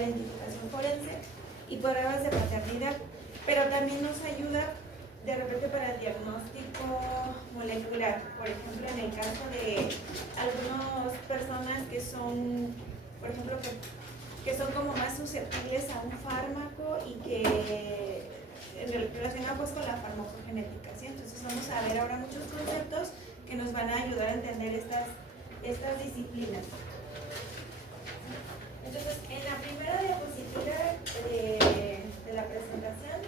identificación forense y pruebas de paternidad, pero también nos ayuda de repente para el diagnóstico molecular. Por ejemplo, en el caso de algunas personas que son, por ejemplo, que son como más susceptibles a un fármaco y que relacionado pues con la farmacogenética, ¿sí? Entonces vamos a ver ahora muchos conceptos que nos van a ayudar a entender estas disciplinas. Entonces, en la primera diapositiva de la presentación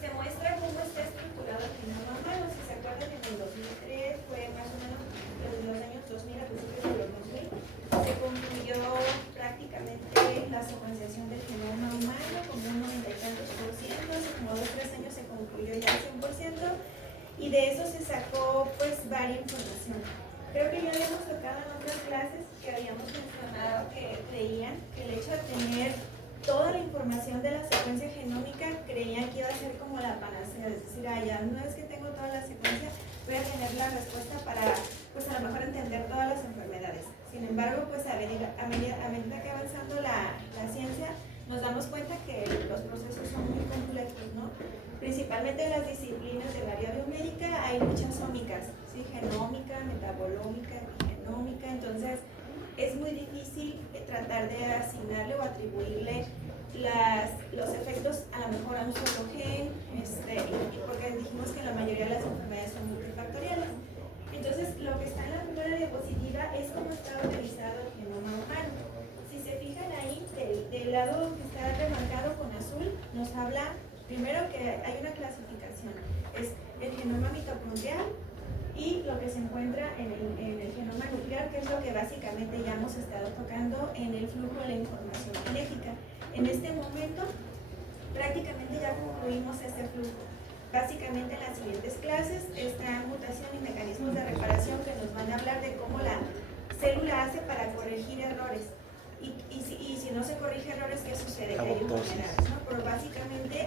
se muestra cómo está estructurado el genoma humano. Si se acuerdan, en el 2003 fue más o menos desde los años 2000 a principios de los 2000 se concluyó prácticamente la secuenciación del genoma humano como un 90 y tantos %, hace como 2 o 3 años se concluyó ya el 100%, y de eso se sacó pues varias información. Creo que ya habíamos tocado en otras clases que habíamos mencionado que creían que el hecho de tener toda la información de la secuencia genómica creían que iba a ser como la panacea, es decir, ya no es que tengo toda la secuencia, voy a tener la respuesta para, pues a lo mejor entender todas las enfermedades. Sin embargo, pues a medida que avanzando la ciencia, nos damos cuenta que los procesos son muy complejos, ¿no? Principalmente en las disciplinas del área biomédica hay muchas ómicas, ¿sí? Genómica, metabolómica, epigenómica, entonces es muy difícil tratar de asignarle o atribuirle los efectos a lo mejor a un solo gen, porque dijimos que la mayoría de las enfermedades son multifactoriales. Entonces, lo que está en la primera diapositiva es cómo está organizado el genoma humano. Si se fijan ahí, del lado que está remarcado con azul, nos habla primero que hay una clasificación. Es el genoma mitocondrial y lo que se encuentra en el genoma nuclear, que es lo que básicamente ya hemos estado tocando en el flujo de la información genética. En este momento, prácticamente ya concluimos este flujo. Básicamente en las siguientes clases está mutación y mecanismos de reparación, que nos van a hablar de cómo la célula hace para corregir errores. Y si no se corrige errores, ¿qué sucede? Que hay enfermedades, ¿no? Pero básicamente,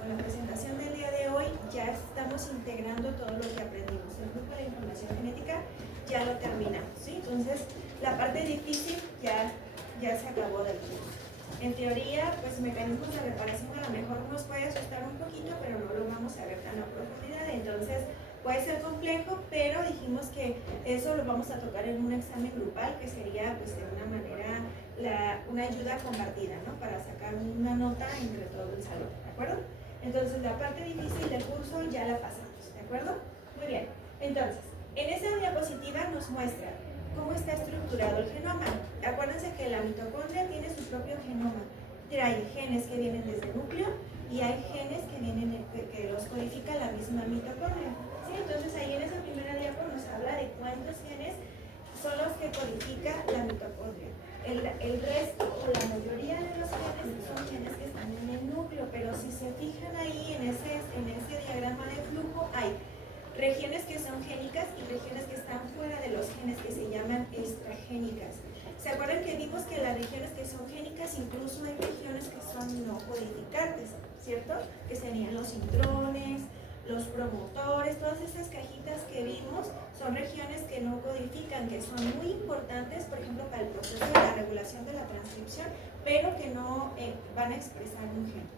con la presentación del día de hoy, ya estamos integrando todo lo que aprendimos. El grupo de información genética ya lo terminamos, ¿sí? Entonces, la parte difícil ya se acabó del curso. En teoría, pues mecanismos de reparación a lo mejor nos puede asustar un poquito, pero no lo vamos a ver tan a profundidad. Entonces, puede ser complejo, pero dijimos que eso lo vamos a tocar en un examen grupal, que sería, pues, de una manera, una ayuda compartida, ¿no? Para sacar una nota entre todo el salón, ¿de acuerdo? Entonces, la parte difícil del curso ya la pasamos, ¿de acuerdo? Muy bien. Entonces, en esa diapositiva nos muestra cómo está estructurado el genoma. Acuérdense que la mitocondria tiene su propio genoma. Hay genes que vienen desde el núcleo y hay genes que los codifica la misma mitocondria. ¿Sí? Entonces ahí en esa primera diapo nos habla de cuántos genes son los que codifica la mitocondria. El resto o la mayoría de los genes son genes que están en el núcleo, pero si se fijan ahí en ese diagrama de flujo hay regiones que son génicas y regiones que están fuera de los genes, que se llaman extragénicas. ¿Se acuerdan que vimos que las regiones que son génicas, incluso hay regiones que son no codificantes, ¿cierto? Que serían los intrones, los promotores, todas esas cajitas que vimos son regiones que no codifican, que son muy importantes, por ejemplo, para el proceso de la regulación de la transcripción, pero que no van a expresar un gen,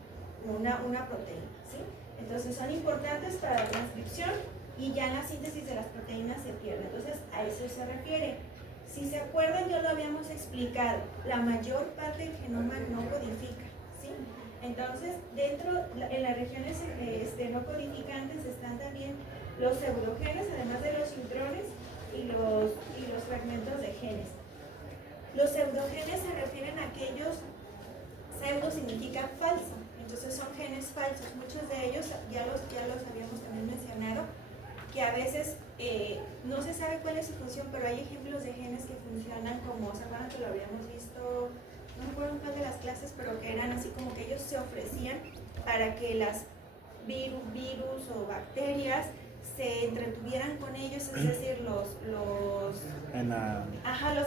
una proteína, ¿sí? Entonces son importantes para la transcripción y ya en la síntesis de las proteínas se pierde. Entonces a eso se refiere. Si se acuerdan, ya lo habíamos explicado, la mayor parte del genoma no codifica, ¿sí? Entonces, en las regiones no codificantes están también los pseudogenes, además de los intrones y los fragmentos de genes. Los pseudogenes se refieren a aquellos, pseudo significa falso, entonces son genes falsos. Muchos de ellos ya los habíamos también mencionado, que a veces no se sabe cuál es su función, pero hay ejemplos de genes que funcionan como, ¿se acuerdan que lo habíamos visto? No me acuerdo en cuál de las clases, pero que eran así como que ellos se ofrecían para que las virus o bacterias se entretuvieran con ellos, es decir, los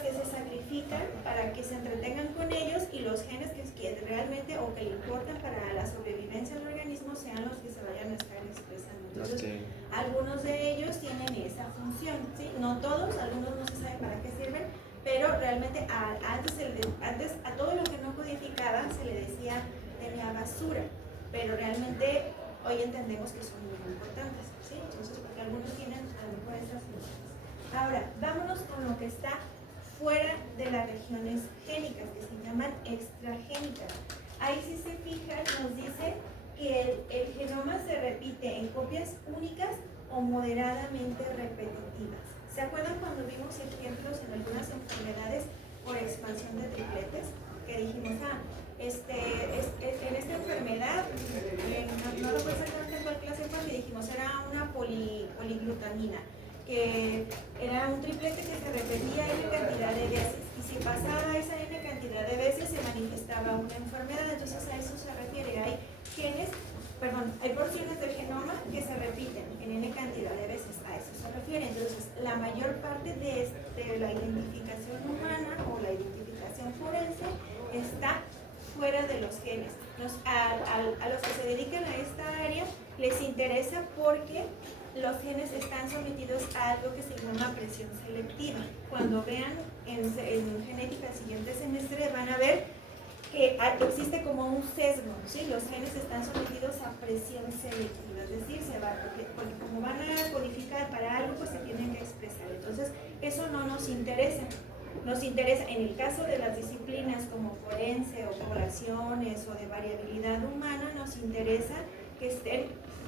que se sacrifican para que se entretengan con ellos, y los genes que realmente o que le importan para la sobrevivencia del organismo sean los que se vayan a estar expresando. Entonces, algunos de ellos tienen esa función, ¿sí? No todos, algunos no se sabe para qué sirven, pero realmente antes a todo lo que no codificaba se basura, pero realmente hoy entendemos que son muy importantes, ¿sí? Entonces, porque algunos tienen a lo mejor esas funciones. Ahora, vámonos con lo que está fuera de las regiones génicas, que se llaman extragénicas. Ahí, si se fijan, nos dice que el genoma se repite en copias únicas o moderadamente repetitivas. ¿Se acuerdan cuando vimos ejemplos en algunas enfermedades por expansión de tripletes? Que dijimos, en esta enfermedad, no recuerdo exactamente en cuál clase fue, que dijimos era una poliglutamina, que era un triplete que se repetía N cantidad de veces, y si pasaba esa N cantidad de veces se manifestaba una enfermedad. Entonces a eso se refiere. Hay porciones del genoma que se repiten en N cantidad de veces, a eso se refiere. Entonces, la mayor parte de la identificación humana o la identificación forense está fuera de los genes. A los que se dedican a esta área les interesa porque los genes están sometidos a algo que se llama presión selectiva. Cuando vean en genética el siguiente semestre van a ver que existe como un sesgo, ¿sí? Los genes están sometidos a presión selectiva, es decir, porque como van a codificar para algo, pues se tienen que expresar. Entonces, eso no nos interesa. Nos interesa, en el caso de las disciplinas como forense o poblaciones o de variabilidad humana, nos interesa que estén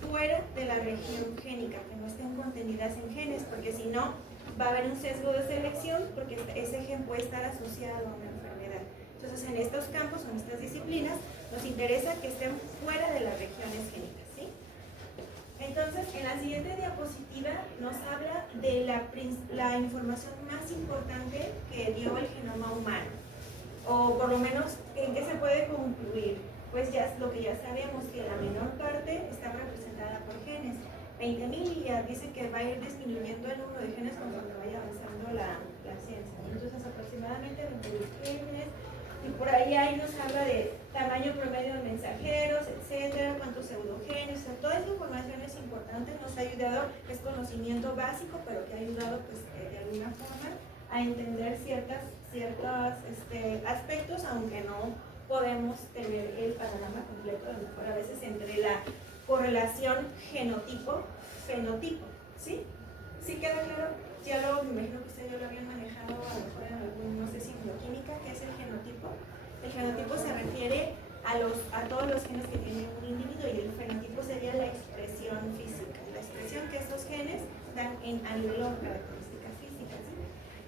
fuera de la región génica, que no estén contenidas en genes, porque si no, va a haber un sesgo de selección, porque ese gen puede estar asociado a una enfermedad. Entonces, en estos campos o en estas disciplinas, nos interesa que estén fuera de las regiones génicas, ¿sí? Entonces, en la siguiente diapositiva nos habla de la información más importante que dio el genoma humano, o por lo menos en qué se puede concluir. Pues ya es lo que ya sabemos, que la menor parte está representada por genes. 20.000, y ya dice que va a ir disminuyendo el número de genes conforme vaya avanzando la ciencia. Entonces, aproximadamente 20.000 genes. Y por ahí nos habla de tamaño promedio de mensajeros, etcétera, cuántos pseudogenes. O sea, toda esta información es importante, nos ha ayudado, es conocimiento básico, pero que ha ayudado, pues, de alguna forma a entender ciertos aspectos, aunque no podemos tener el panorama completo, a lo mejor a veces entre la correlación genotipo-fenotipo, ¿sí? ¿Sí queda claro? Me imagino que ustedes ya lo habían manejado a lo mejor en algún, no sé si en bioquímica, ¿qué es el genotipo? El genotipo se refiere a todos los genes que tiene un individuo, y el fenotipo sería la expresión física, la expresión que estos genes dan a nivel de características físicas, ¿sí?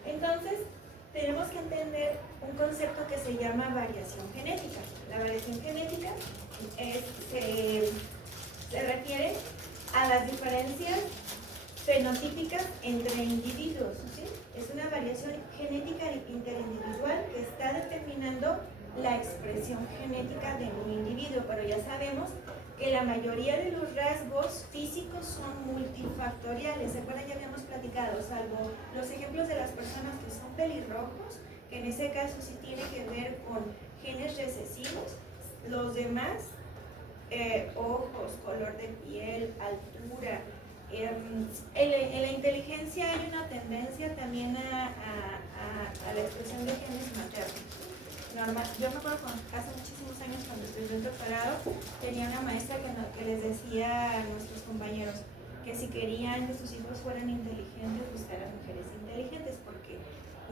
Entonces, tenemos que entender un concepto que se llama variación genética. La variación genética se refiere a las diferencias fenotípicas entre individuos, ¿sí? Es una variación genética interindividual que está determinando la expresión genética de un individuo, pero ya sabemos que la mayoría de los rasgos físicos son multifactoriales. ¿Se acuerdan? Ya habíamos platicado, salvo los ejemplos de las personas que son pelirrojos, que en ese caso sí tiene que ver con genes recesivos. Los demás, ojos, color de piel, altura. En la inteligencia hay una tendencia también a la expresión de genes maternos. Yo me acuerdo hace muchísimos años, cuando estudié el doctorado, tenía una maestra que les decía a nuestros compañeros que si querían que sus hijos fueran inteligentes, buscaran mujeres inteligentes, porque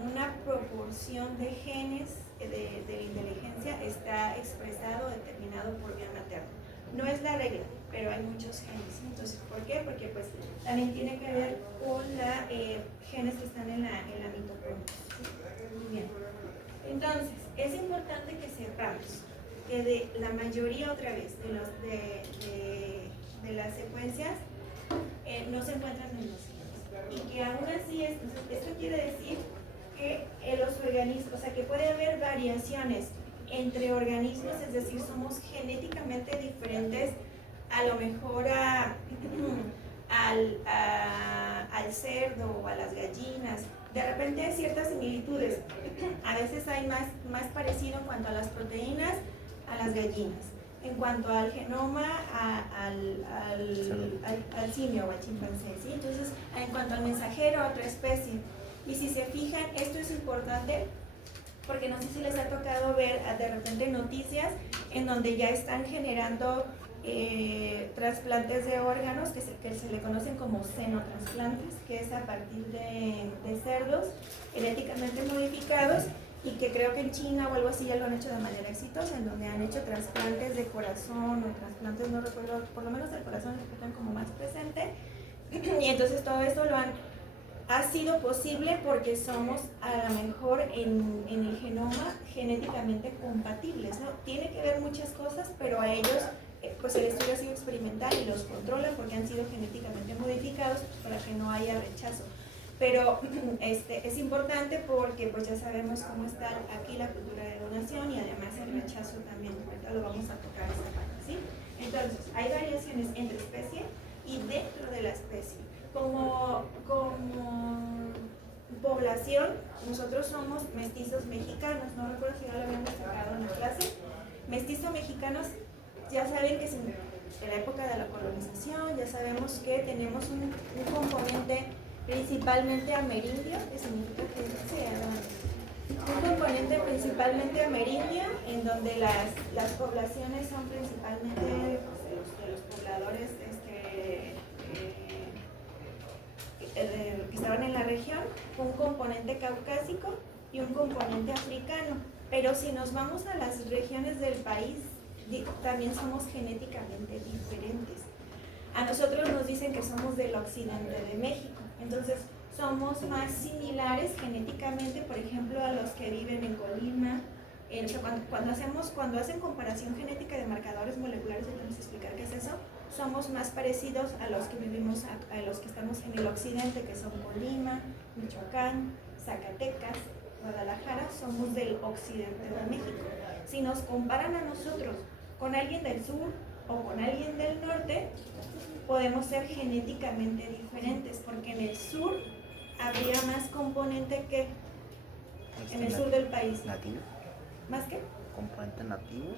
una proporción de genes de la inteligencia está expresado o determinado por vía materna. No es la regla, pero hay muchos genes. Entonces, ¿por qué? Porque pues también tiene que ver con genes que están en la mitocondria. Muy bien. Entonces, es importante que sepamos que de la mayoría, otra vez, de las secuencias no se encuentran en los genes. Y que aún así, esto quiere decir que los organismos, o sea, que puede haber variaciones entre organismos, es decir, somos genéticamente diferentes, a lo mejor al cerdo o a las gallinas. De repente hay ciertas similitudes, a veces hay más parecido en cuanto a las proteínas a las gallinas, en cuanto al genoma al simio o al chimpancé, ¿sí? Entonces, en cuanto al mensajero a otra especie. Y si se fijan, esto es importante porque no sé si les ha tocado ver de repente noticias en donde ya están generando trasplantes de órganos que se le conocen como xenotransplantes, que es a partir de cerdos genéticamente modificados, y que creo que en China o algo así ya lo han hecho de manera exitosa, en donde han hecho trasplantes de corazón o trasplantes, no recuerdo, por lo menos el corazón es el que están como más presente, y entonces todo esto ha sido posible porque somos a lo mejor en el genoma genéticamente compatibles, ¿no? Tiene que ver muchas cosas, pero a ellos pues el estudio ha sido experimental y los controlan porque han sido genéticamente modificados para que no haya rechazo. Pero es importante porque pues ya sabemos cómo está aquí la cultura de donación y además el rechazo también, ahorita lo vamos a tocar esa parte, ¿sí? Entonces, hay variaciones entre especie y dentro de la especie. Como población, nosotros somos mestizos mexicanos, no recuerdo si ya lo habíamos tocado en la clase. Mestizos mexicanos, ya saben que en la época de la colonización, ya sabemos que tenemos un componente principalmente amerindio, que significa que un componente principalmente amerindio, en donde las poblaciones son principalmente pues, de los pobladores que estaban en la región, un componente caucásico y un componente africano. Pero si nos vamos a las regiones del país, también somos genéticamente diferentes. A nosotros nos dicen que somos del occidente de México, entonces somos más similares genéticamente, por ejemplo, a los que viven en Colima. Cuando hacen comparación genética de marcadores moleculares, vamos a explicar qué es eso, somos más parecidos a los que vivimos, a los que estamos en el occidente, que son Colima, Michoacán, Zacatecas, Guadalajara, somos del occidente de México. Si nos comparan a nosotros con alguien del sur o con alguien del norte, podemos ser genéticamente diferentes, porque en el sur habría más componente que en el sur del país. ¿Nativo? ¿Más qué? ¿Componente nativo?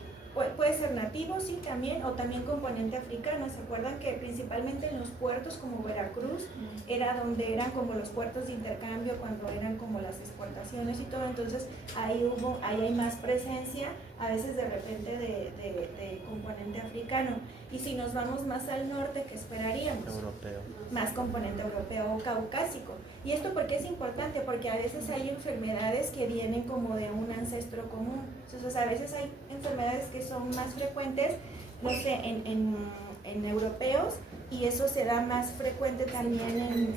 Puede ser nativo, sí, también, o también componente africano. ¿Se acuerdan que principalmente en los puertos como Veracruz era donde eran como los puertos de intercambio, cuando eran como las exportaciones y todo? Entonces ahí hay más presencia, a veces de repente de componente africano. Y si nos vamos más al norte, ¿qué esperaríamos? Europeo. Más componente europeo o caucásico. ¿Y esto por qué es importante? Porque a veces hay enfermedades que vienen como de un ancestro común. Entonces a veces hay enfermedades que son más frecuentes, no sé, en europeos, y eso se da más frecuente también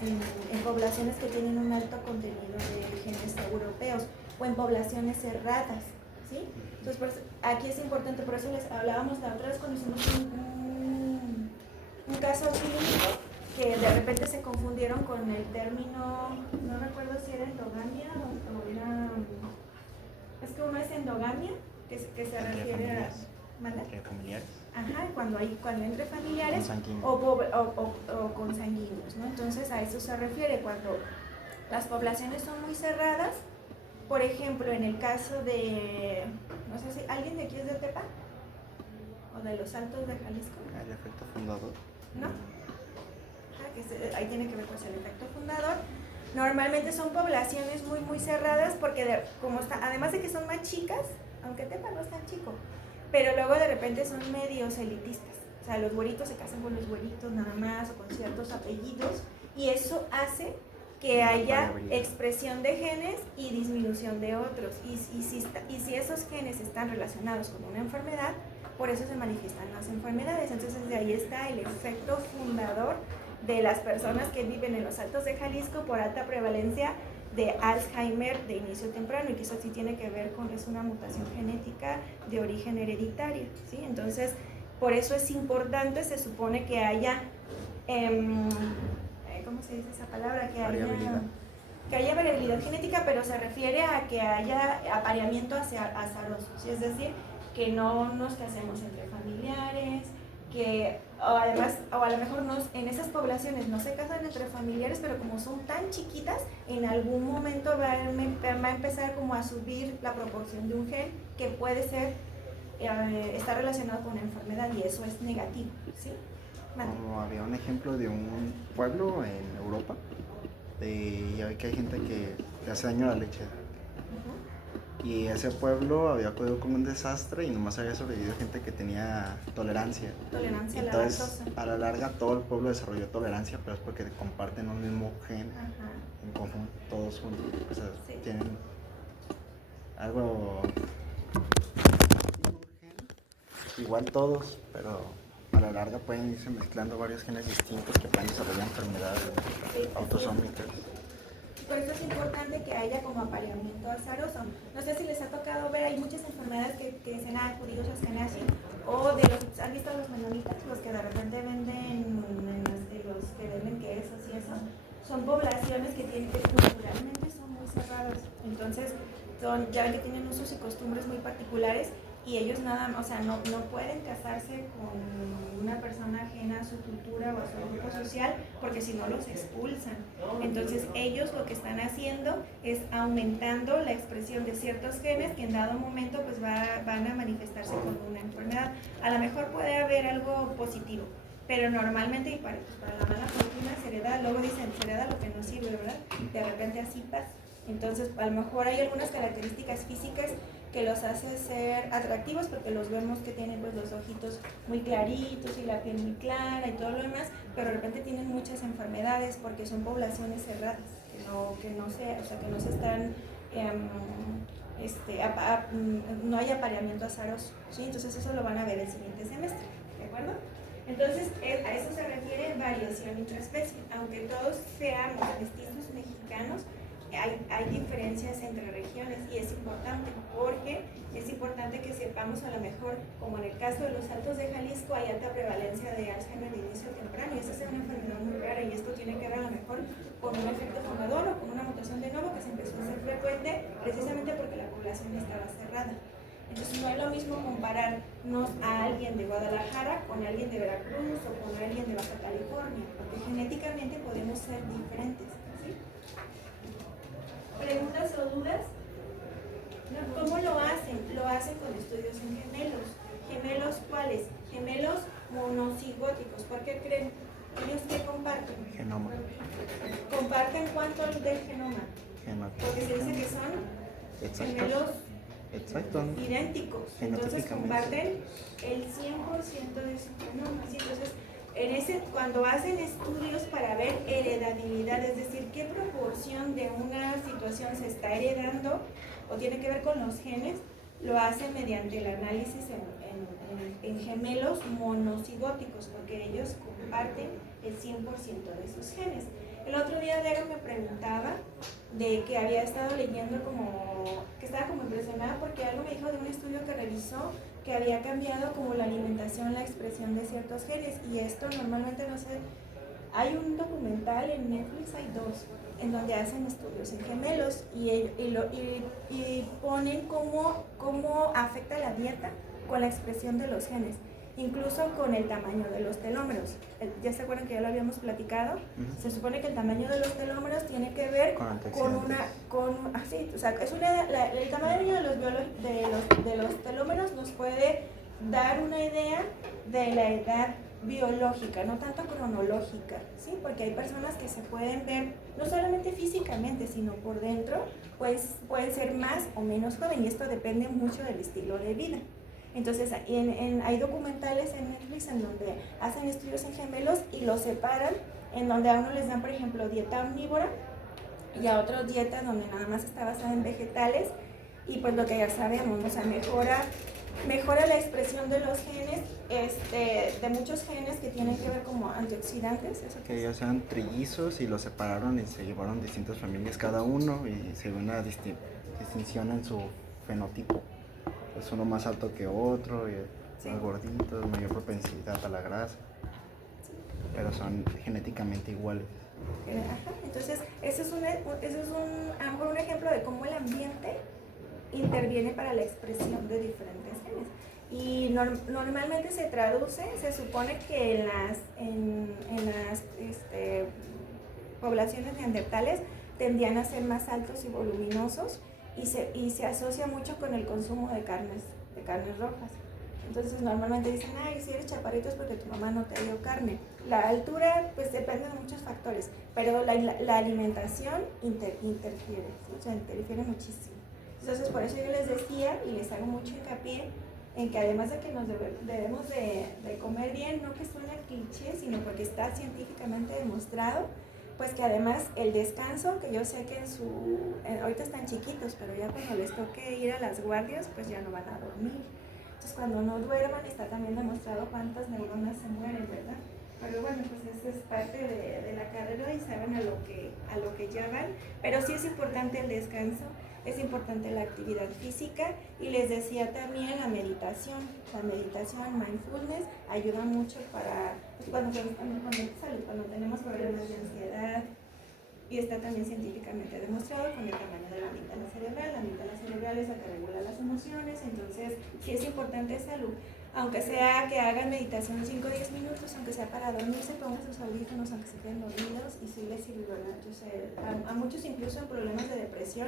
en poblaciones que tienen un alto contenido de genes europeos o en poblaciones cerradas, ¿sí? Entonces pues, aquí es importante, por eso les hablábamos la otra vez cuando hicimos un caso clínico, que de repente se confundieron con el término, no recuerdo si era endogamia o era, es que uno es endogamia, que se refiere a entre familiares. Ajá, cuando entre familiares o consanguíneos, ¿no? Entonces a eso se refiere cuando las poblaciones son muy cerradas. Por ejemplo, en el caso de, no sé si alguien de aquí es de Tepa o de los Altos de Jalisco. El efecto fundador. ¿No? Ahí tiene que ver con el efecto fundador. Normalmente son poblaciones muy muy cerradas porque además de que son más chicas, aunque Tepa no es tan chico, pero luego de repente son medios elitistas. O sea, los güeritos se casan con los güeritos nada más o con ciertos apellidos, y eso hace que haya expresión de genes y disminución de otros. Y si esos genes están relacionados con una enfermedad, por eso se manifiestan las enfermedades. Entonces de ahí está el efecto fundador de las personas que viven en los Altos de Jalisco por alta prevalencia de Alzheimer de inicio temprano, y que eso sí tiene que ver con, es una mutación genética de origen hereditario, ¿sí? Entonces, por eso es importante, se supone que haya, ¿cómo se dice esa palabra? Que haya variabilidad genética, pero se refiere a que haya apareamiento azaroso, ¿sí? Es decir, que no nos casemos entre familiares, o a lo mejor en esas poblaciones no se casan entre familiares, pero como son tan chiquitas, en algún momento va a empezar como a subir la proporción de un gen que puede ser, está relacionado con una enfermedad, y eso es negativo, ¿sí? Como había un ejemplo de un pueblo en Europa, ya ve que hay gente que le hace daño a la leche. Y ese pueblo había acudido con un desastre y nomás había sobrevivido gente que tenía tolerancia. Tolerancia a la Entonces, lactosa. a la larga, todo el pueblo desarrolló tolerancia, pero es porque comparten un mismo gen Ajá. en conjunto, todos juntos. O sea, Sí. tienen algo. Igual todos, pero a la larga pueden irse mezclando varios genes distintos que pueden desarrollar enfermedades autosómicas. Por eso es importante que haya como apareamiento azaroso. No sé si les ha tocado ver, hay muchas enfermedades que dicen, judíos Ashkenazi, o de los, ¿han visto los menonitas? Los que de repente venden, los que venden quesos y eso. Son poblaciones que tienen, que culturalmente son muy cerradas. Entonces, ya ven que tienen usos y costumbres muy particulares y ellos no pueden casarse con una persona ajena a su cultura o a su grupo social porque si no los expulsan. Entonces ellos lo que están haciendo es aumentando la expresión de ciertos genes que en dado momento pues van a manifestarse con una enfermedad. A lo mejor puede haber algo positivo, pero normalmente y para la mala fortuna se hereda, luego dicen se hereda lo que no sirve, ¿verdad? De repente así pasa. Entonces a lo mejor hay algunas características físicas que los hace ser atractivos porque los vemos que tienen pues los ojitos muy claritos y la piel muy clara y todo lo demás, pero de repente tienen muchas enfermedades porque son poblaciones cerradas, que no se están, no hay apareamiento azaroso, ¿sí? Entonces eso lo van a ver el siguiente semestre, ¿de acuerdo? Entonces a eso se refiere variación intraespecie, aunque todos seamos mestizos mexicanos, hay diferencias entre regiones y es importante porque es importante que sepamos a lo mejor, como en el caso de los Altos de Jalisco, hay alta prevalencia de Alzheimer de inicio temprano y esa es una enfermedad muy rara y esto tiene que ver a lo mejor con un efecto formador o con una mutación de nuevo que se empezó a hacer frecuente precisamente porque la población estaba cerrada. Entonces no es lo mismo compararnos a alguien de Guadalajara con alguien de Veracruz o con alguien de Baja California, porque genéticamente podemos ser diferentes. ¿Preguntas o dudas? ¿Cómo lo hacen? Lo hacen con estudios en gemelos. ¿Gemelos cuáles? Gemelos monocigóticos. ¿Por qué creen? ¿Ellos qué comparten? Genoma. ¿Comparten cuánto del genoma? Porque se dice que son gemelos idénticos. Entonces comparten el 100% de su genoma. ¿Sí? Entonces, cuando hacen estudios para ver heredabilidad, es decir, qué proporción de una situación se está heredando o tiene que ver con los genes, lo hacen mediante el análisis en gemelos monocigóticos, porque ellos comparten el 100% de sus genes. El otro día Dero me preguntaba de que había estado leyendo que estaba como impresionada porque algo me dijo de un estudio que revisó que había cambiado como la alimentación, la expresión de ciertos genes y esto normalmente no sé, hay un documental en Netflix, hay dos, en donde hacen estudios en gemelos y ponen cómo afecta la dieta con la expresión de los genes, incluso con el tamaño de los telómeros. ¿Ya se acuerdan que ya lo habíamos platicado? Uh-huh. Se supone que el tamaño de los telómeros tiene que ver el tamaño de los telómeros nos puede dar una idea de la edad biológica, no tanto cronológica, ¿sí? Porque hay personas que se pueden ver, no solamente físicamente, sino por dentro, pues pueden ser más o menos joven y esto depende mucho del estilo de vida. Entonces hay documentales en Netflix en donde hacen estudios en gemelos y los separan, en donde a uno les dan, por ejemplo, dieta omnívora y a otro dieta donde nada más está basada en vegetales y pues lo que ya sabemos, o sea, mejora la expresión de los genes, de muchos genes que tienen que ver como antioxidantes. ¿Eso que ellos sean trillizos y los separaron y se llevaron distintas familias cada uno y se ve una distinción en su fenotipo. Es uno más alto que otro y más gordito, mayor propensidad a la grasa, pero son genéticamente iguales. Ajá. Entonces, ese es un ejemplo de cómo el ambiente interviene para la expresión de diferentes genes. Y normalmente se traduce, se supone que en las poblaciones neandertales tendían a ser más altos y voluminosos y se asocia mucho con el consumo de carnes rojas. Entonces normalmente dicen, si eres chaparrito es porque tu mamá no te dio carne. La altura pues depende de muchos factores, pero la alimentación interfiere, ¿sí? O sea, interfiere muchísimo. Entonces, por eso yo les decía y les hago mucho hincapié en que además de que nos debemos de comer bien, no que suene cliché, sino porque está científicamente demostrado, pues que además el descanso, que yo sé que ahorita están chiquitos, pero ya cuando les toque ir a las guardias, pues ya no van a dormir. Entonces cuando no duerman está también demostrado cuántas neuronas se mueren, ¿verdad? Pero bueno, pues eso es parte de la carrera y saben a lo que ya van. Pero sí es importante el descanso, es importante la actividad física y les decía también la meditación. La meditación, mindfulness, ayuda mucho para pues, cuando tenemos problemas de ansiedad. Y está también científicamente demostrado con el tamaño de la amígdala cerebral. La amígdala cerebral es la que regula las emociones, entonces sí es importante salud. Aunque sea que hagan meditación 5 o 10 minutos, aunque sea para dormirse, pongan sus audífonos aunque se queden dormidos y sí les sirve, ¿verdad? Yo sé, a muchos incluso en problemas de depresión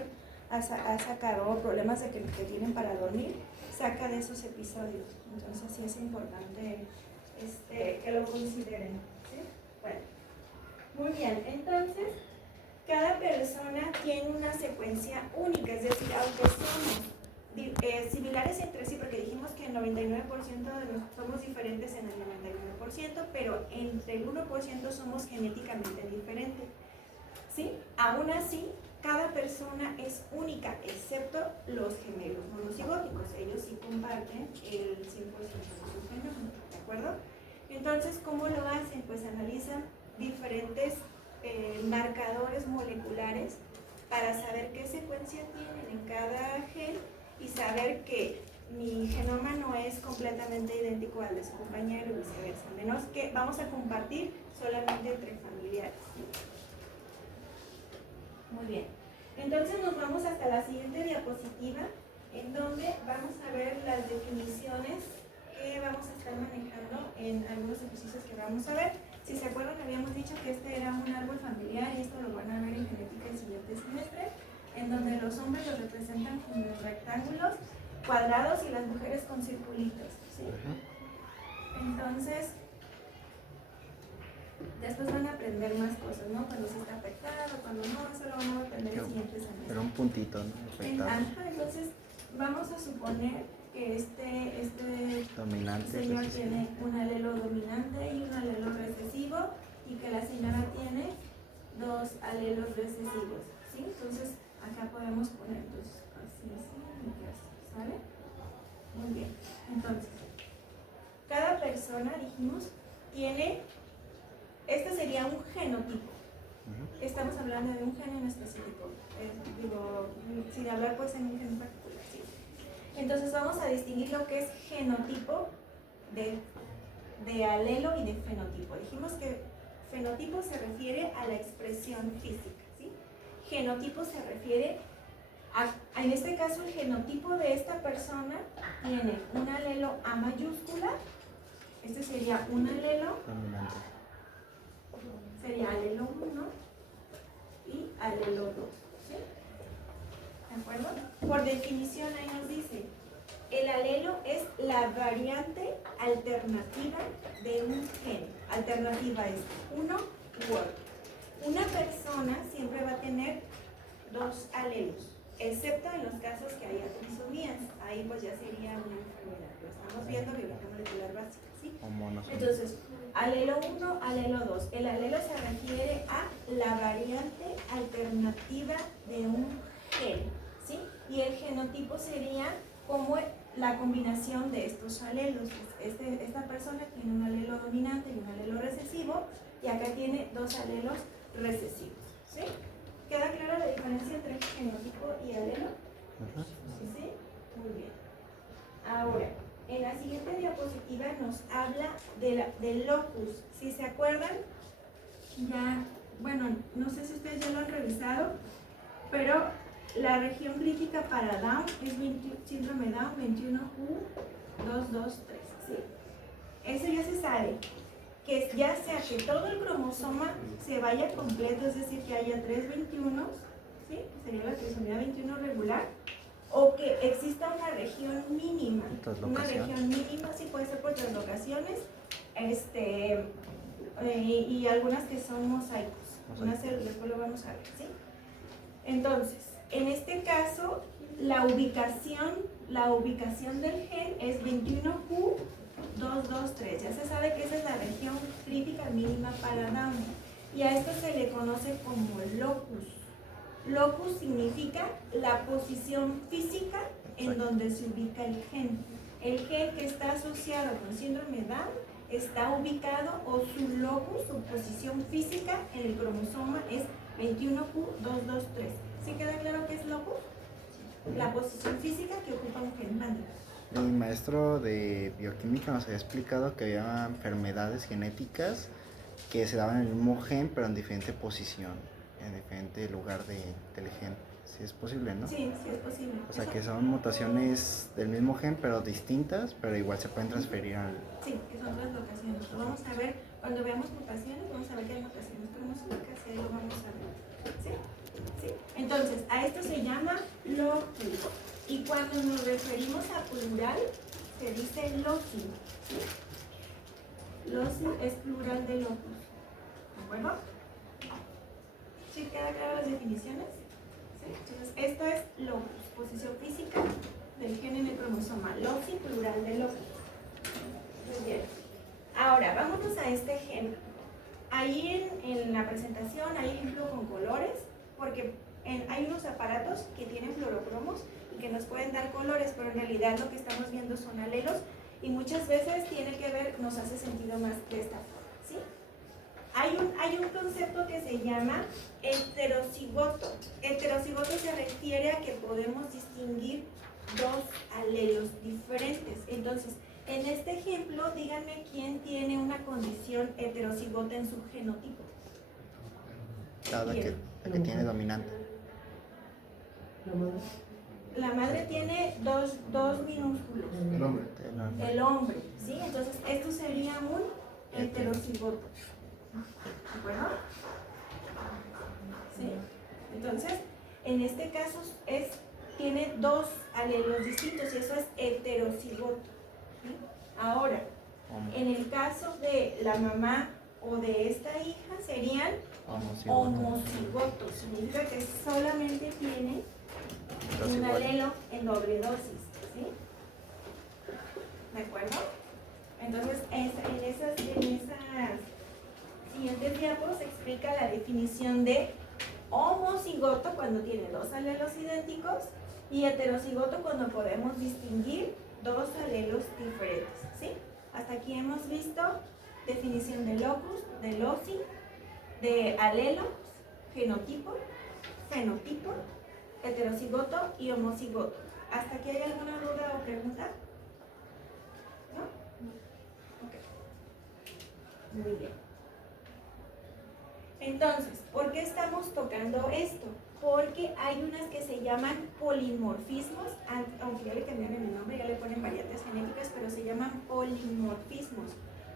ha sacado problemas que tienen para dormir, saca de esos episodios. Entonces sí es importante que lo consideren, ¿sí? Bueno, muy bien, entonces cada persona tiene una secuencia única, es decir, aunque somos similares entre sí, porque dijimos que el 99% somos diferentes en el 99%, pero entre el 1% somos genéticamente diferentes, ¿sí? Aún así, cada persona es única, excepto los gemelos monocigóticos, ellos sí comparten el 100% de su genoma, ¿de acuerdo? Entonces, ¿cómo lo hacen? Pues analizan diferentes marcadores moleculares para saber qué secuencia tienen en cada gen y saber que mi genoma no es completamente idéntico al de su compañero y viceversa, a menos que vamos a compartir solamente entre familiares. Muy bien, entonces nos vamos hasta la siguiente diapositiva en donde vamos a ver las definiciones que vamos a estar manejando en algunos ejercicios que vamos a ver. Si se acuerdan, habíamos dicho que este era un árbol familiar y esto lo van a ver en genética el siguiente semestre, en donde los hombres los representan con rectángulos cuadrados y las mujeres con circulitos, ¿sí? Entonces, después van a aprender más cosas, ¿no? Cuando se está afectado, cuando no, eso lo van a aprender el siguiente semestre. Pero un puntito, ¿no? Entonces, vamos a suponer que este dominante, señor tiene un alelo dominante y un alelo recesivo y que la señora tiene 2 alelos recesivos, ¿sí? Entonces, acá podemos poner así, ¿sale? Muy bien. Entonces, cada persona, dijimos, tiene, este sería un genotipo. Estamos hablando de un gen en específico, sin hablar pues en un gen particular, ¿sí? Entonces vamos a distinguir lo que es genotipo de alelo y de fenotipo. Dijimos que fenotipo se refiere a la expresión física, ¿sí? Genotipo se refiere en este caso el genotipo de esta persona tiene un alelo A mayúscula, este sería un alelo dominante. Sería alelo 1 y alelo 2, ¿sí? ¿De acuerdo? Por definición ahí nos dice, el alelo es la variante alternativa de un gen. Alternativa es uno u otro. Una persona siempre va a tener 2 alelos, excepto en los casos que haya trisomías. Ahí pues ya sería una enfermedad. Lo estamos viendo, biología molecular básica, ¿sí? Entonces, alelo 1, alelo 2. El alelo se refiere a la variante alternativa de un gen, ¿sí? Y el genotipo sería como la combinación de estos alelos. Esta persona tiene un alelo dominante y un alelo recesivo, y acá tiene 2 alelos recesivos, ¿sí? ¿Queda clara la diferencia entre genotipo y alelo? ¿Sí? Muy bien. Ahora, en la siguiente diapositiva nos habla del locus. Si se acuerdan, ya, bueno, no sé si ustedes ya lo han revisado, pero la región crítica para Down es síndrome Down 21q223, ¿sí? Eso ya se sabe, que ya sea que todo el cromosoma se vaya completo, es decir, que haya 3 21, ¿sí? Sería la trisomía 21 regular, o que exista una región mínima. Una región mínima, sí, puede ser por translocaciones, y algunas que son mosaicos. Después lo vamos a ver, ¿sí? Entonces, en este caso, la ubicación del gen es 21Q223. Ya se sabe que esa es la región crítica mínima para Down. Y a esto se le conoce como locus. Locus significa la posición física en donde se ubica el gen. El gen que está asociado con síndrome Down está ubicado, o su locus, su posición física en el cromosoma es 21Q223. ¿Sí queda claro qué es locus? La posición física que ocupa un gen. Mande. Mi maestro de bioquímica nos había explicado que había enfermedades genéticas que se daban en el mismo gen, pero en diferente posición, en diferente lugar del gen. Sí es posible, ¿no? Sí, sí es posible. O sea, que son mutaciones del mismo gen, pero distintas, pero igual se pueden transferir al... Sí, que son translocaciones. Lo vamos a ver cuando veamos mutaciones, vamos a ver que hay mutaciones cromosómicas y ahí lo vamos a ver. ¿Sí? ¿Sí? Entonces, a esto se llama locus. Y cuando nos referimos a plural, se dice loci. ¿Sí? Loci es plural de locus. ¿De acuerdo? ¿Sí queda claro las definiciones? ¿Sí? Entonces, esto es locus, posición física del gen en el cromosoma. Loci, plural de locus. Muy bien. Ahora, vámonos a este ejemplo. Ahí en la presentación hay ejemplo con colores, porque hay unos aparatos que tienen fluorocromos y que nos pueden dar colores, pero en realidad lo que estamos viendo son alelos y muchas veces tiene que ver, nos hace sentido más de esta forma, ¿sí? Hay un concepto que se llama heterocigoto. Heterocigoto se refiere a que podemos distinguir dos alelos diferentes. Entonces, en este ejemplo, díganme quién tiene una condición heterocigota en su genotipo. La que tiene dominante. La madre tiene dos minúsculos. El hombre. El hombre, ¿sí? Entonces, esto sería un heterocigoto. ¿De acuerdo? ¿Sí? Entonces, en este caso tiene dos alelos distintos y eso es heterocigoto. ¿Sí? Ahora, en el caso de la mamá o de esta hija serían homocigotos. Significa que solamente tiene un alelo en doble dosis. ¿Sí? ¿De acuerdo? Entonces, en esas siguientes diapos se explica la definición de homocigoto cuando tiene dos alelos idénticos y heterocigoto cuando podemos distinguir dos alelos diferentes, ¿sí? Hasta aquí hemos visto definición de locus, de loci, de alelos, genotipo, fenotipo, heterocigoto y homocigoto. ¿Hasta aquí hay alguna duda o pregunta? ¿No? Ok. Muy bien. Entonces, ¿por qué estamos tocando esto? Porque hay unas que se llaman polimorfismos, aunque ya le cambiaron el nombre, ya le ponen variantes genéticas, pero se llaman polimorfismos.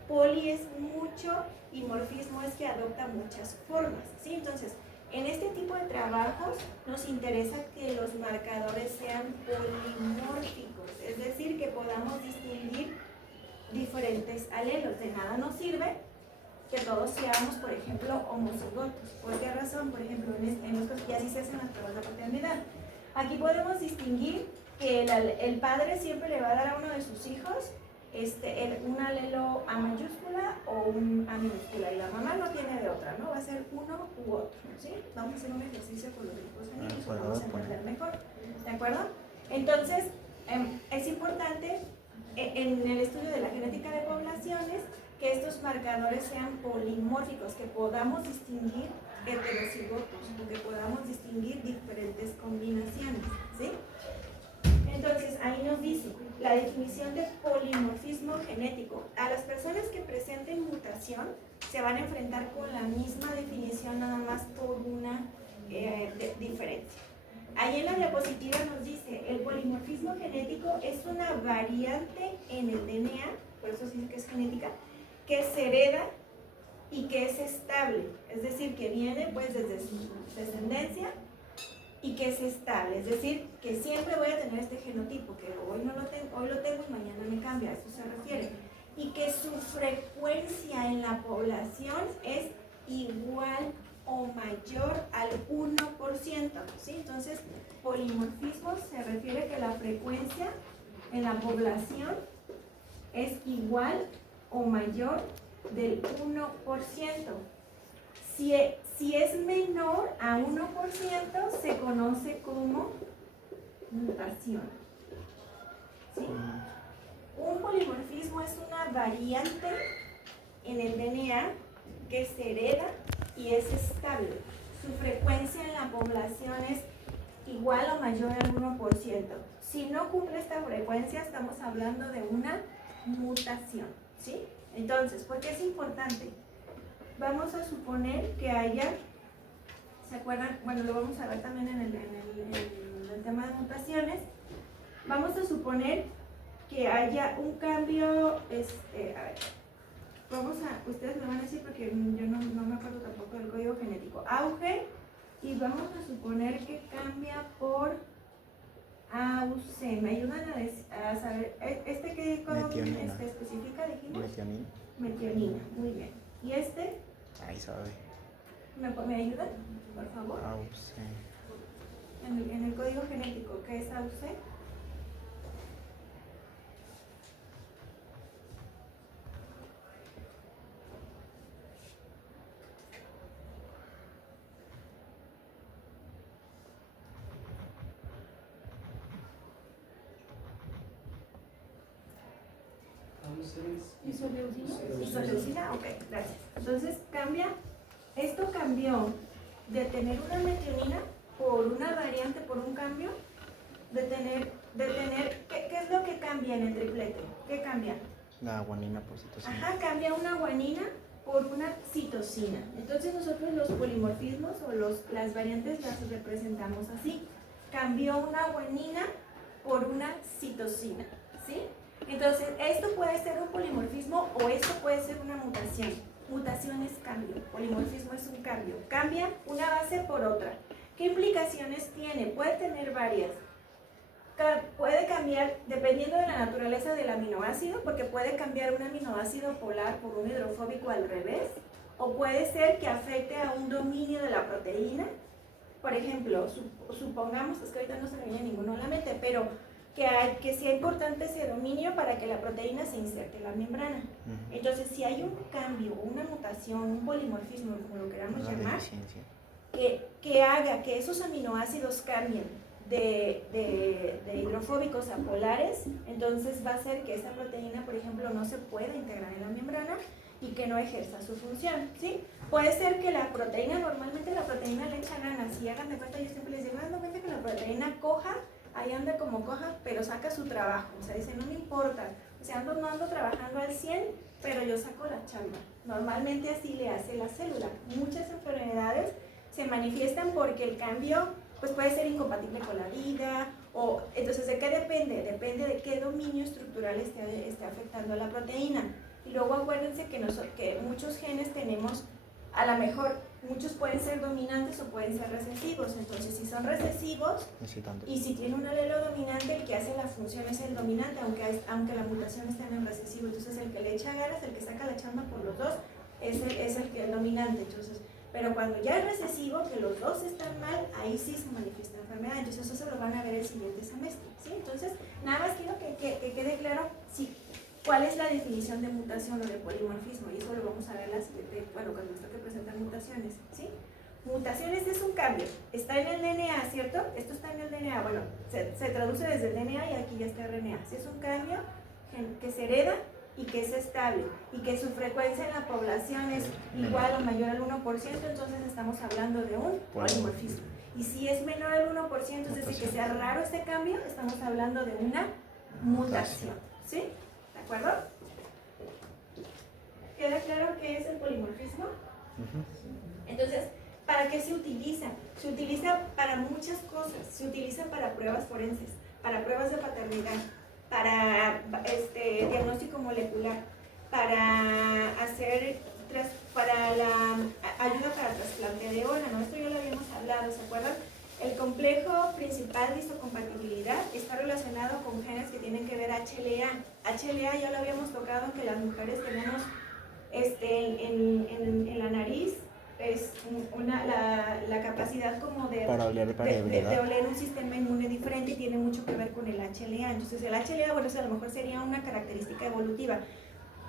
Poli es mucho y morfismo es que adopta muchas formas, ¿sí? Entonces, en este tipo de trabajos nos interesa que los marcadores sean polimórficos, es decir, que podamos distinguir diferentes alelos. De nada nos sirve que todos seamos, por ejemplo, homocigotos. ¿Por qué razón? Por ejemplo, y así se hacen las pruebas de paternidad. Aquí podemos distinguir que el padre siempre le va a dar a uno de sus hijos un alelo A mayúscula o un A minúscula, y la mamá no tiene de otra, ¿no? Va a ser uno u otro, ¿sí? Vamos a hacer un ejercicio con los grupos sanguíneos, vamos a entender mejor, ¿de acuerdo? Entonces, es importante en el estudio de la genética de poblaciones que estos marcadores sean polimórficos, que podamos distinguir heterocigotos, o que podamos distinguir diferentes combinaciones, ¿sí? Entonces, ahí nos dice la definición de polimorfismo genético. A las personas que presenten mutación se van a enfrentar con la misma definición, nada más por una diferencia. Ahí en la diapositiva nos dice, el polimorfismo genético es una variante en el DNA, por eso se dice que es genética, que se hereda y que es estable, es decir, que viene pues desde su descendencia y que es estable, es decir, que siempre voy a tener este genotipo, que hoy no lo tengo, hoy lo tengo y mañana me cambia, a eso se refiere, y que su frecuencia en la población es igual o mayor al 1%, ¿sí? Entonces, polimorfismo se refiere que la frecuencia en la población es igual o mayor del 1%. Si es menor a 1%, se conoce como mutación, ¿sí? Un polimorfismo es una variante en el DNA que se hereda y es estable. Su frecuencia en la población es igual o mayor al 1%. Si no cumple esta frecuencia, estamos hablando de una mutación, ¿sí? Entonces, ¿por qué es importante? Vamos a suponer que haya, ¿se acuerdan? Bueno, lo vamos a ver también en el tema de mutaciones. Vamos a suponer que haya un cambio, a ver, ustedes me van a decir porque yo no me acuerdo tampoco del código genético, auge, y vamos a suponer que cambia por AUC. ¿Me ayudan a saber qué código especifica, dijimos? Metionina. Metionina, muy bien. ¿Y este? Ahí sabe. ¿Me ayudan, por favor? AUC. En el código genético, ¿qué es AUC? Isoleucina, ok, gracias. Entonces esto cambió de tener una metionina por una variante, por un cambio, ¿qué es lo que cambia en el triplete? ¿Qué cambia? La guanina por citosina. Ajá, cambia una guanina por una citosina. Entonces nosotros los polimorfismos o las variantes las representamos así. Cambió una guanina por una citosina, ¿sí? Entonces, esto puede ser un polimorfismo o esto puede ser una mutación. Mutación es cambio, polimorfismo es un cambio. Cambia una base por otra. ¿Qué implicaciones tiene? Puede tener varias. Puede cambiar dependiendo de la naturaleza del aminoácido, porque puede cambiar un aminoácido polar por un hidrofóbico al revés, o puede ser que afecte a un dominio de la proteína. Por ejemplo, supongamos, es que ahorita no se me viene ninguno a la mente, pero que sea importante ese dominio para que la proteína se inserte en la membrana. Entonces, si hay un cambio, una mutación, un polimorfismo, como lo queramos llamar, que haga que esos aminoácidos cambien de hidrofóbicos a polares, entonces va a hacer que esa proteína, por ejemplo, no se pueda integrar en la membrana y que no ejerza su función, ¿sí? Puede ser que la proteína, normalmente la proteína le echa ganas, y hagan de cuenta, yo siempre les digo, dando cuenta que la proteína coja, ahí anda como coja, pero saca su trabajo, o sea, dice, no me importa, o sea, no ando trabajando al 100, pero yo saco la chamba. Normalmente así le hace la célula. Muchas enfermedades se manifiestan porque el cambio pues puede ser incompatible con la vida, o entonces ¿de qué depende? Depende de qué dominio estructural esté afectando a la proteína. Y luego acuérdense que muchos genes tenemos, a lo mejor muchos pueden ser dominantes o pueden ser recesivos. Entonces, si son recesivos y si tiene un alelo dominante, el que hace la función es el dominante, aunque la mutación esté en el recesivo. Entonces, el que le echa ganas, el que saca la chamba por los dos, es el que es dominante. Entonces, pero cuando ya es recesivo, que los dos están mal, ahí sí se manifiesta la enfermedad. Entonces, eso se lo van a ver el siguiente semestre, ¿sí? Entonces, nada más quiero que quede claro cuál es la definición de mutación o de polimorfismo, y eso lo vamos a ver cuando nos toque presentar mutaciones, ¿sí? Mutaciones es un cambio, está en el DNA, ¿cierto? Esto está en el DNA, bueno, se traduce desde el DNA y aquí ya está RNA. Si es un cambio que se hereda y que es estable y que su frecuencia en la población es igual o mayor al 1%, entonces estamos hablando de un polimorfismo. Y si es menor al 1%, es decir, que sea raro este cambio, estamos hablando de una mutación, ¿sí? ¿De acuerdo? ¿Queda claro qué es el polimorfismo? Entonces, ¿para qué se utiliza? Se utiliza para muchas cosas. Se utiliza para pruebas forenses, para pruebas de paternidad, para diagnóstico molecular, para la ayuda para trasplante de órgano. Esto ya lo habíamos hablado, ¿se acuerdan? El complejo principal de histocompatibilidad está relacionado con genes que tienen que ver HLA. HLA ya lo habíamos tocado, que las mujeres tenemos en la nariz es la capacidad como Para oler de variabilidad. oler un sistema inmune diferente y tiene mucho que ver con el HLA. Entonces el HLA, bueno, eso a lo mejor sería una característica evolutiva,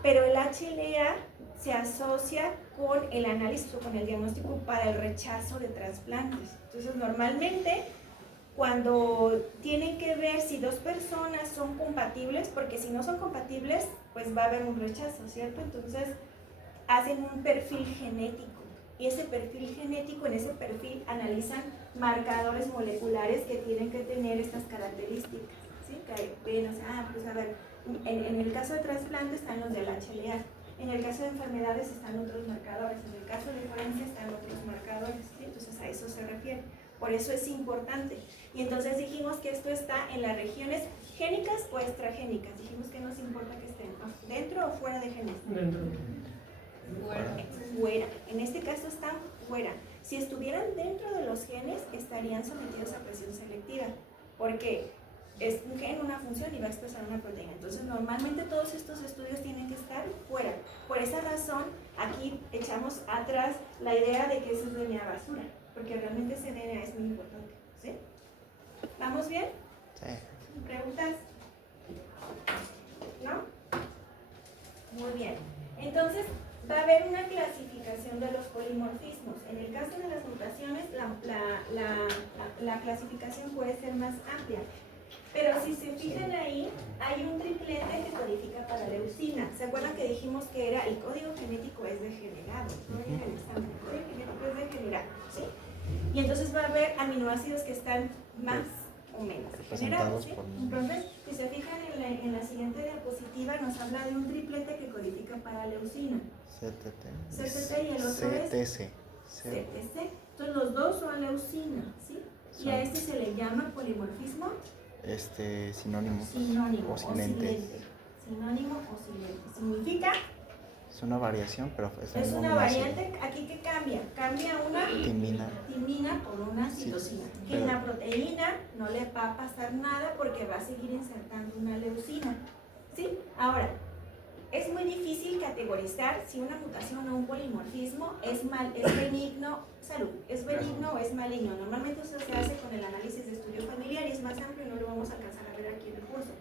pero el HLA se asocia con el análisis o con el diagnóstico para el rechazo de trasplantes. Entonces normalmente cuando tienen que ver si dos personas son compatibles, porque si no son compatibles, pues va a haber un rechazo, ¿cierto? Entonces hacen un perfil genético y ese perfil genético, en ese perfil analizan marcadores moleculares que tienen que tener estas características, ¿sí? Que ven, o sea, pues a ver, en el caso de trasplante están los del HLA, en el caso de enfermedades están otros marcadores, en el caso de diferencia están otros marcadores, ¿sí? Entonces a eso se refiere, por eso es importante. Y entonces dijimos que esto está en las regiones génicas o extragénicas, dijimos que nos importa que estén dentro o fuera de genes. Dentro. Fuera. En este caso están fuera. Si estuvieran dentro de los genes, estarían sometidos a presión selectiva, porque es un gen, una función y va a expresar una proteína. Entonces, normalmente todos estos estudios tienen que estar fuera. Por esa razón, aquí echamos atrás la idea de que eso es DNA basura, porque realmente ese DNA es muy importante. ¿Sí? ¿Vamos bien? Sí. ¿Preguntas? ¿No? Muy bien. Entonces, va a haber una clasificación de los polimorfismos. En el caso de las mutaciones, la clasificación puede ser más amplia. Pero si se fijan ahí, hay un triplete que codifica para leucina. ¿Se acuerdan que dijimos que era el código genético es degenerado? No viene en el examen, el código genético es degenerado, ¿sí? Y entonces va a haber aminoácidos que están más o menos degenerados, ¿sí? Entonces, si se fijan en la siguiente diapositiva, nos habla de un triplete que codifica para leucina. CTT y el otro es CTC. Entonces los dos son leucina, ¿sí? Y a este se le llama polimorfismo sinónimo sinónimo o silente. Sinónimo o silente. Significa Es una variación, pero es una variante. Aquí que cambia, cambia una timina por una citosina. Que en la proteína no le va a pasar nada porque va a seguir insertando una leucina, ¿sí? Ahora, es muy difícil categorizar si una mutación o un polimorfismo es benigno, es benigno o es maligno. Normalmente eso se hace con el análisis de estudio familiar y es más amplio y no lo vamos a alcanzar a ver aquí en el curso.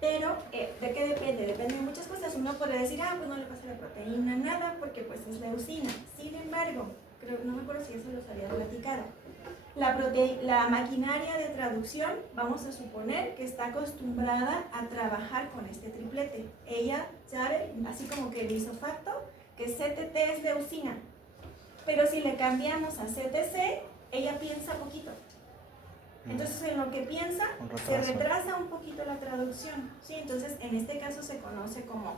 Pero, ¿de qué depende? Depende de muchas cosas. Uno puede decir, pues no le pasa a la proteína nada porque pues es leucina. Sin embargo, no me acuerdo si eso los había platicado. La maquinaria de traducción, vamos a suponer que está acostumbrada a trabajar con este triplete. Ella sabe, así como que de isofacto, que CTT es leucina. Pero si le cambiamos a CTC, ella piensa poquito. Entonces, en lo que piensa, se retrasa un poquito la traducción, ¿sí? Entonces, en este caso se conoce como,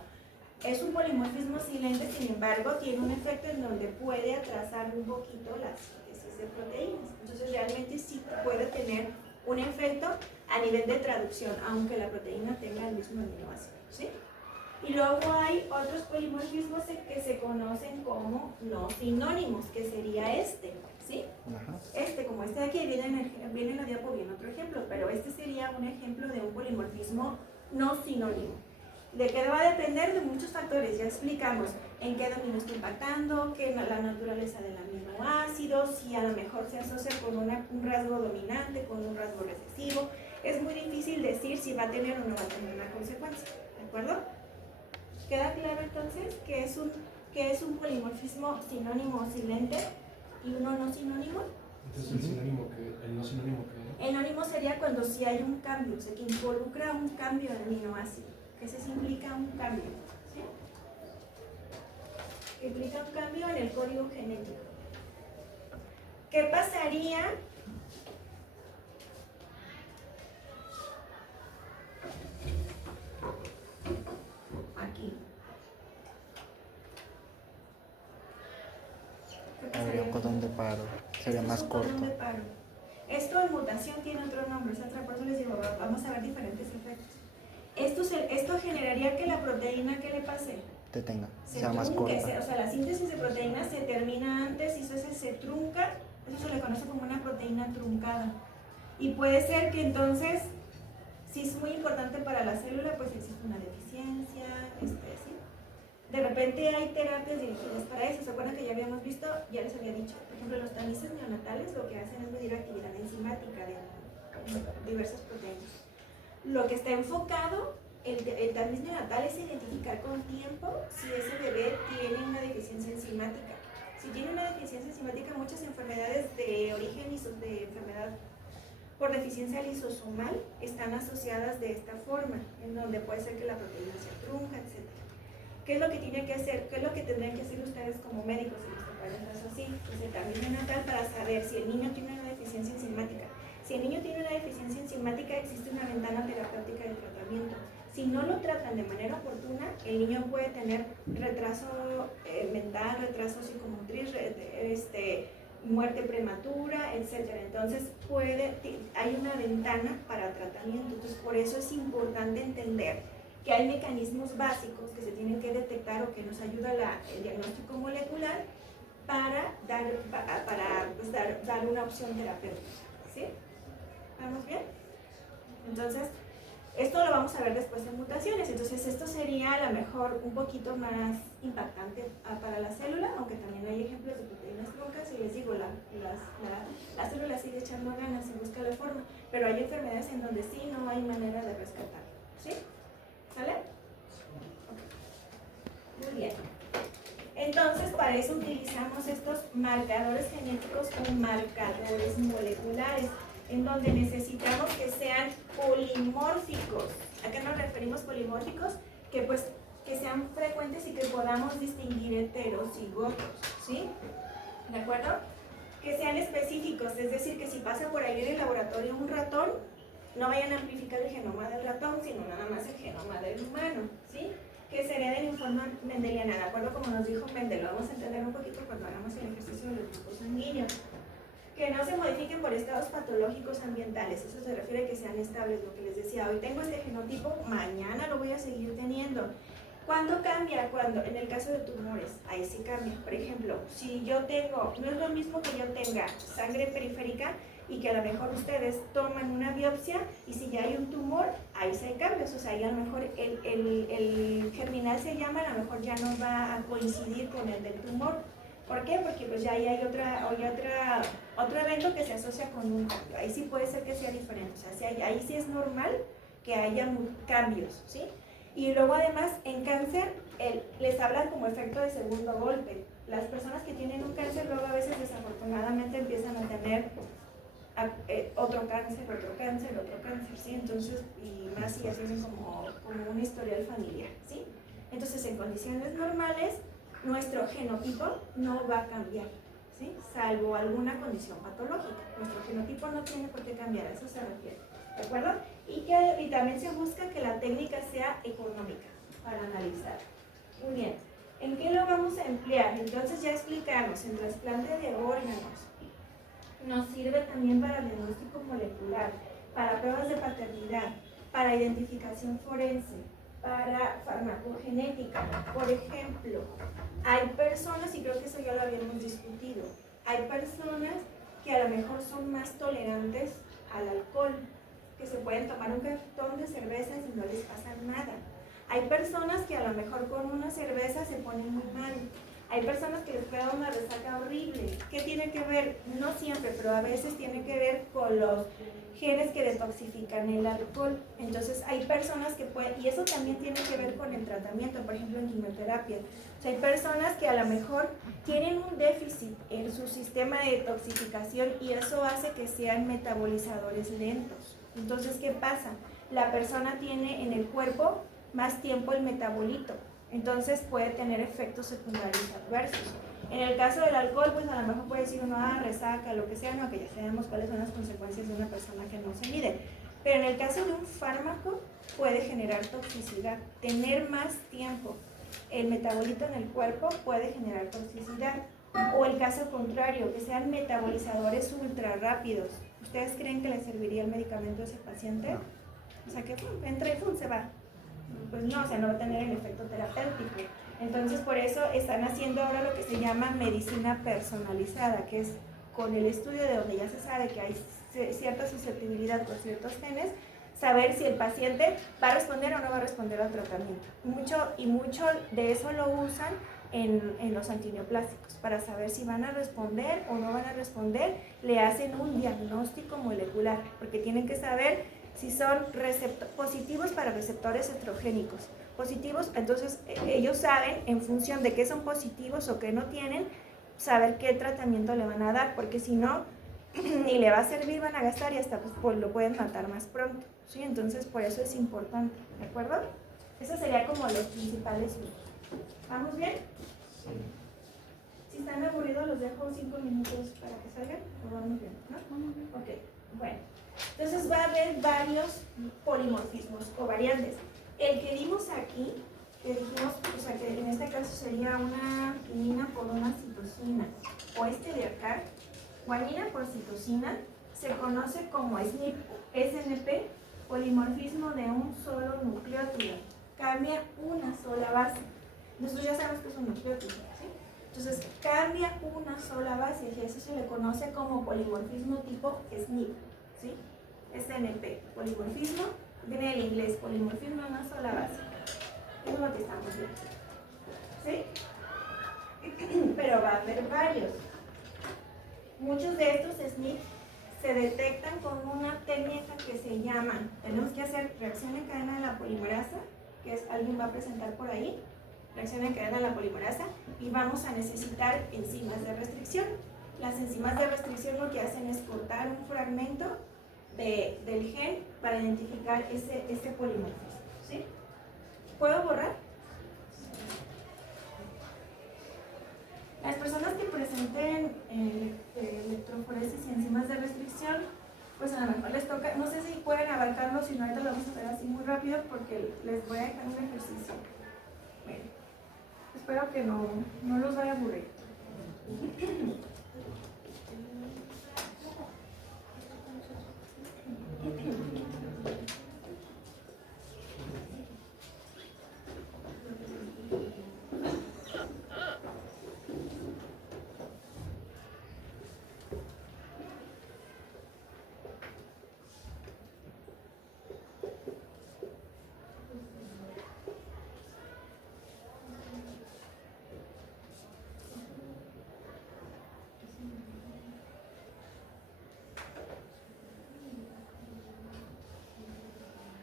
es un polimorfismo silente, sin embargo, tiene un efecto en donde puede atrasar un poquito la síntesis de proteínas. Entonces, realmente sí puede tener un efecto a nivel de traducción, aunque la proteína tenga el mismo aminoácido, ¿sí? Y luego hay otros polimorfismos que se conocen como no sinónimos, que sería ¿sí? Como este de aquí, viene en la diapo, viene otro ejemplo, pero este sería un ejemplo de un polimorfismo no sinónimo. ¿De qué va a depender? De muchos factores, ya explicamos en qué dominio está impactando, qué la naturaleza del aminoácido, si a lo mejor se asocia con un rasgo dominante, con un rasgo recesivo. Es muy difícil decir si va a tener o no va a tener una consecuencia, ¿de acuerdo? ¿Queda claro entonces que es un polimorfismo sinónimo o silente y uno no sinónimo? Entonces el no sinónimo que el sinónimo sería cuando sí hay un cambio, o sea, que involucra un cambio en el aminoácido, que se implica un cambio, ¿sí? Que implica un cambio en el código genético. ¿Qué pasaría aquí? Habría un cordón de paro, sería más corto. Esto en mutación tiene otro nombre, por eso les digo, vamos a ver diferentes efectos. Esto generaría que la proteína que le pase sea más corta. O sea, la síntesis de proteínas se termina antes y eso se trunca, eso se le conoce como una proteína truncada. Y puede ser que entonces, si es muy importante para la célula, pues existe una deficiencia, ¿sí? De repente hay terapias dirigidas para eso. ¿Se acuerdan que ya habíamos visto? Ya les había dicho. Por ejemplo, los tamices neonatales lo que hacen es medir actividad enzimática de diversas proteínas. Lo que está enfocado, el tamiz neonatal, es identificar con tiempo si ese bebé tiene una deficiencia enzimática. Si tiene una deficiencia enzimática, muchas enfermedades de origen de enfermedad por deficiencia lisosomal están asociadas de esta forma, en donde puede ser que la proteína se trunca, etc. ¿Qué es lo que tiene que hacer? ¿Qué es lo que tendrían que hacer ustedes como médicos en nuestro país? Así, pues el tamiz neonatal para saber si el niño tiene una deficiencia enzimática. Si el niño tiene una deficiencia enzimática, existe una ventana terapéutica de tratamiento. Si no lo tratan de manera oportuna, el niño puede tener retraso mental, retraso psicomotriz, muerte prematura, etc. Entonces hay una ventana para tratamiento. Entonces por eso es importante entender que hay mecanismos básicos que se tienen que detectar o que nos ayuda el diagnóstico molecular para dar una opción terapéutica. ¿Sí? ¿Vamos bien? Entonces, esto lo vamos a ver después en mutaciones. Entonces, esto sería a lo mejor un poquito más impactante para la célula, aunque también hay ejemplos de proteínas truncas. Y les digo, la célula sigue echando ganas, se busca la forma, pero hay enfermedades en donde sí no hay manera de rescatar. ¿Sí? ¿Sale? Okay. Muy bien. Entonces, para eso utilizamos estos marcadores genéticos o marcadores moleculares, en donde necesitamos que sean polimórficos. ¿A qué nos referimos polimórficos? Que sean frecuentes y que podamos distinguir heterocigotos, ¿sí? ¿De acuerdo? Que sean específicos, es decir, que si pasa por ahí en el laboratorio un ratón, no vayan a amplificar el genoma del ratón, sino nada más el genoma del humano, ¿sí? Que se hereden en forma mendeliana, ¿de acuerdo? Como nos dijo Mendel, lo vamos a entender un poquito cuando hagamos el ejercicio de los grupos sanguíneos. Que no se modifiquen por estados patológicos ambientales, eso se refiere a que sean estables, lo que les decía, hoy tengo este genotipo, mañana lo voy a seguir teniendo. ¿Cuándo cambia? Cuando, en el caso de tumores, ahí sí cambia. Por ejemplo, si yo tengo, no es lo mismo que yo tenga sangre periférica y que a lo mejor ustedes toman una biopsia y si ya hay un tumor, ahí sí hay cambios, o sea, ahí a lo mejor el germinal se llama, a lo mejor ya no va a coincidir con el del tumor. ¿Por qué? Porque pues ya ahí hay otro evento que se asocia con un cambio. Ahí sí puede ser que sea diferente. O sea, ahí sí es normal que haya cambios, ¿sí? Y luego además en cáncer les hablan como efecto de segundo golpe. Las personas que tienen un cáncer luego a veces desafortunadamente empiezan a tener otro cáncer, ¿sí? Entonces, y más si hacen como un historial familiar, ¿sí? Entonces en condiciones normales nuestro genotipo no va a cambiar, ¿sí? Salvo alguna condición patológica. Nuestro genotipo no tiene por qué cambiar, a eso se refiere, ¿de acuerdo? Y también se busca que la técnica sea económica para analizar. Muy bien, ¿en qué lo vamos a emplear? Entonces ya explicamos, en trasplante de órganos. Nos sirve también para diagnóstico molecular, para pruebas de paternidad, para identificación forense, para farmacogenética. Por ejemplo, hay personas, y creo que eso ya lo habíamos discutido, hay personas que a lo mejor son más tolerantes al alcohol, que se pueden tomar un cartón de cervezas y no les pasa nada. Hay personas que a lo mejor con una cerveza se ponen muy mal. Hay personas que les queda una resaca horrible. ¿Qué tiene que ver? No siempre, pero a veces tiene que ver con los genes que detoxifican el alcohol. Entonces hay personas que pueden, y eso también tiene que ver con el tratamiento, por ejemplo en quimioterapia. O sea, hay personas que a lo mejor tienen un déficit en su sistema de detoxificación y eso hace que sean metabolizadores lentos. Entonces, ¿qué pasa? La persona tiene en el cuerpo más tiempo el metabolito. Entonces puede tener efectos secundarios adversos. En el caso del alcohol, pues a lo mejor puede decir uno, resaca, lo que sea, no, que ya sabemos cuáles son las consecuencias de una persona que no se mide. Pero en el caso de un fármaco, puede generar toxicidad. Tener más tiempo el metabolito en el cuerpo puede generar toxicidad. O el caso contrario, que sean metabolizadores ultra rápidos. ¿Ustedes creen que le serviría el medicamento a ese paciente? No. O sea, que entra y se va. Pues no, o sea, no va a tener el efecto terapéutico. Entonces, por eso están haciendo ahora lo que se llama medicina personalizada, que es con el estudio de donde ya se sabe que hay cierta susceptibilidad por ciertos genes, saber si el paciente va a responder o no va a responder al tratamiento. Mucho de eso lo usan en los antineoplásicos, para saber si van a responder o no van a responder. Le hacen un diagnóstico molecular, porque tienen que saber si son positivos para receptores estrogénicos. Positivos, entonces ellos saben, en función de qué son positivos o qué no tienen, saber qué tratamiento le van a dar, porque si no, ni le va a servir, van a gastar y hasta pues, lo pueden matar más pronto, ¿sí? Entonces por eso es importante, ¿de acuerdo? Eso sería como los principales usos. ¿Vamos bien? Si están aburridos, los dejo 5 minutos para que salgan, o vamos bien, ¿no? Ok, bueno. Entonces va a haber varios polimorfismos o variantes. El que vimos aquí, que dijimos, o sea, que en este caso sería una guanina por una citosina, o este de acá, guanina por citosina, se conoce como SNP, SNP, polimorfismo de un solo nucleótido. Cambia una sola base. Nosotros ya sabemos que es un nucleótido, ¿sí? Entonces, cambia una sola base y eso se le conoce como polimorfismo tipo SNP, ¿sí? SNP, polimorfismo, viene del inglés, polimorfismo de una sola base. Eso es lo que estamos viendo, ¿sí? Pero va a haber varios. Muchos de estos SNP se detectan con una técnica que se llama, tenemos que hacer reacción en cadena de la polimerasa, que es, alguien va a presentar por ahí, reacción en cadena de la polimerasa, y vamos a necesitar enzimas de restricción. Las enzimas de restricción lo que hacen es cortar un fragmento del gen para identificar ese polimorfismo, ¿sí? ¿Puedo borrar? Las personas que presenten electroforesis y enzimas de restricción, pues a lo mejor les toca, no sé si pueden abarcarlo, si no ahorita lo vamos a hacer así muy rápido porque les voy a dejar un ejercicio. Bueno, espero que no los vaya a aburrir.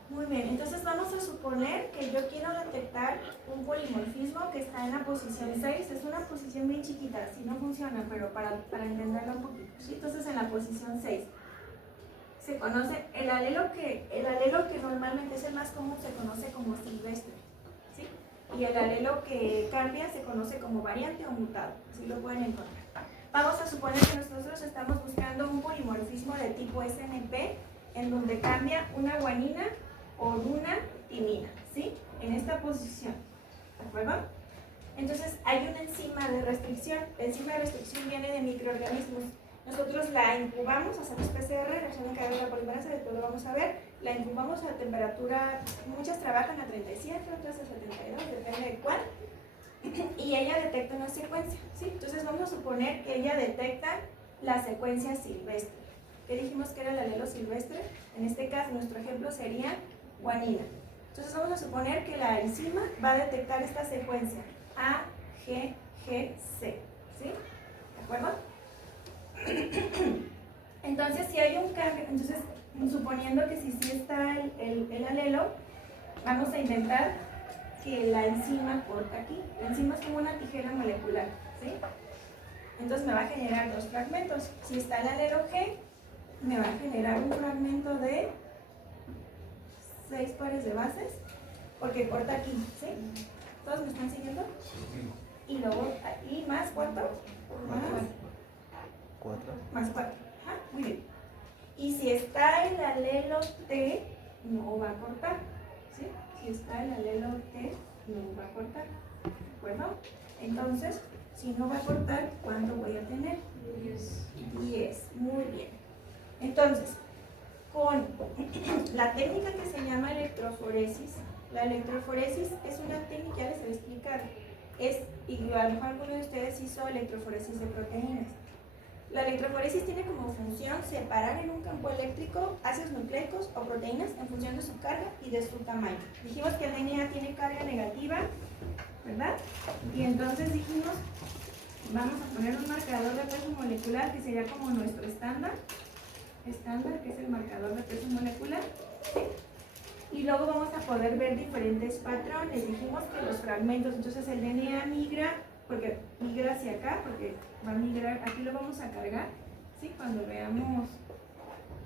Muy bien, entonces vamos a suponer que yo quiero detectar un polimorfismo que está en la posición 6. Es una posición bien chiquita, así no funciona, pero para entenderla un poquito, ¿sí? Entonces en la posición 6 se conoce el alelo que normalmente es el más común, se conoce como silvestre, ¿sí? Y el alelo que cambia se conoce como variante o mutado, así lo pueden encontrar. Vamos a suponer que nosotros estamos buscando un polimorfismo de tipo SNP en donde cambia una guanina por una timina, ¿sí? En esta posición, ¿de acuerdo? Entonces hay una enzima de restricción. La enzima de restricción viene de microorganismos. Nosotros la incubamos, hacemos PCR, reacción en cadena de la polimerasa, después lo vamos a ver. La incubamos a temperatura, muchas trabajan a 37, otras a 72, depende de cuál. Y ella detecta una secuencia, ¿sí? Entonces vamos a suponer que ella detecta la secuencia silvestre. ¿Qué dijimos que era el alelo silvestre? En este caso, nuestro ejemplo sería guanina. Entonces vamos a suponer que la enzima va a detectar esta secuencia A, G, G, C, ¿sí? ¿De acuerdo? Entonces, si hay un cambio, entonces suponiendo que si sí está el alelo, vamos a intentar que la enzima corta aquí. La enzima es como una tijera molecular, ¿sí? Entonces me va a generar dos fragmentos. Si está el alelo G, me va a generar un fragmento de 6 pares de bases, porque corta aquí, ¿sí? ¿Todos me están siguiendo? Y luego, ¿y más cuánto? Más 4. Más 4. Ajá, muy bien. Y si está el alelo T, no va a cortar, ¿sí? Si está el alelo T, no va a cortar, ¿de acuerdo? Entonces, si no va a cortar, ¿cuánto voy a tener? 10. Muy bien. Entonces, con la técnica que se llama electroforesis, la electroforesis es una técnica, ya les voy a explicar, y a lo mejor alguno de ustedes hizo electroforesis de proteínas. La electroforesis tiene como función separar en un campo eléctrico ácidos nucleicos o proteínas en función de su carga y de su tamaño. Dijimos que el DNA tiene carga negativa, ¿verdad? Y entonces dijimos, vamos a poner un marcador de peso molecular que sería como nuestro estándar, que es el marcador de peso molecular, ¿sí? Y luego vamos a poder ver diferentes patrones. Dijimos que los fragmentos, entonces el DNA migra, porque migra hacia acá, porque va a migrar, aquí lo vamos a cargar, ¿sí? Cuando veamos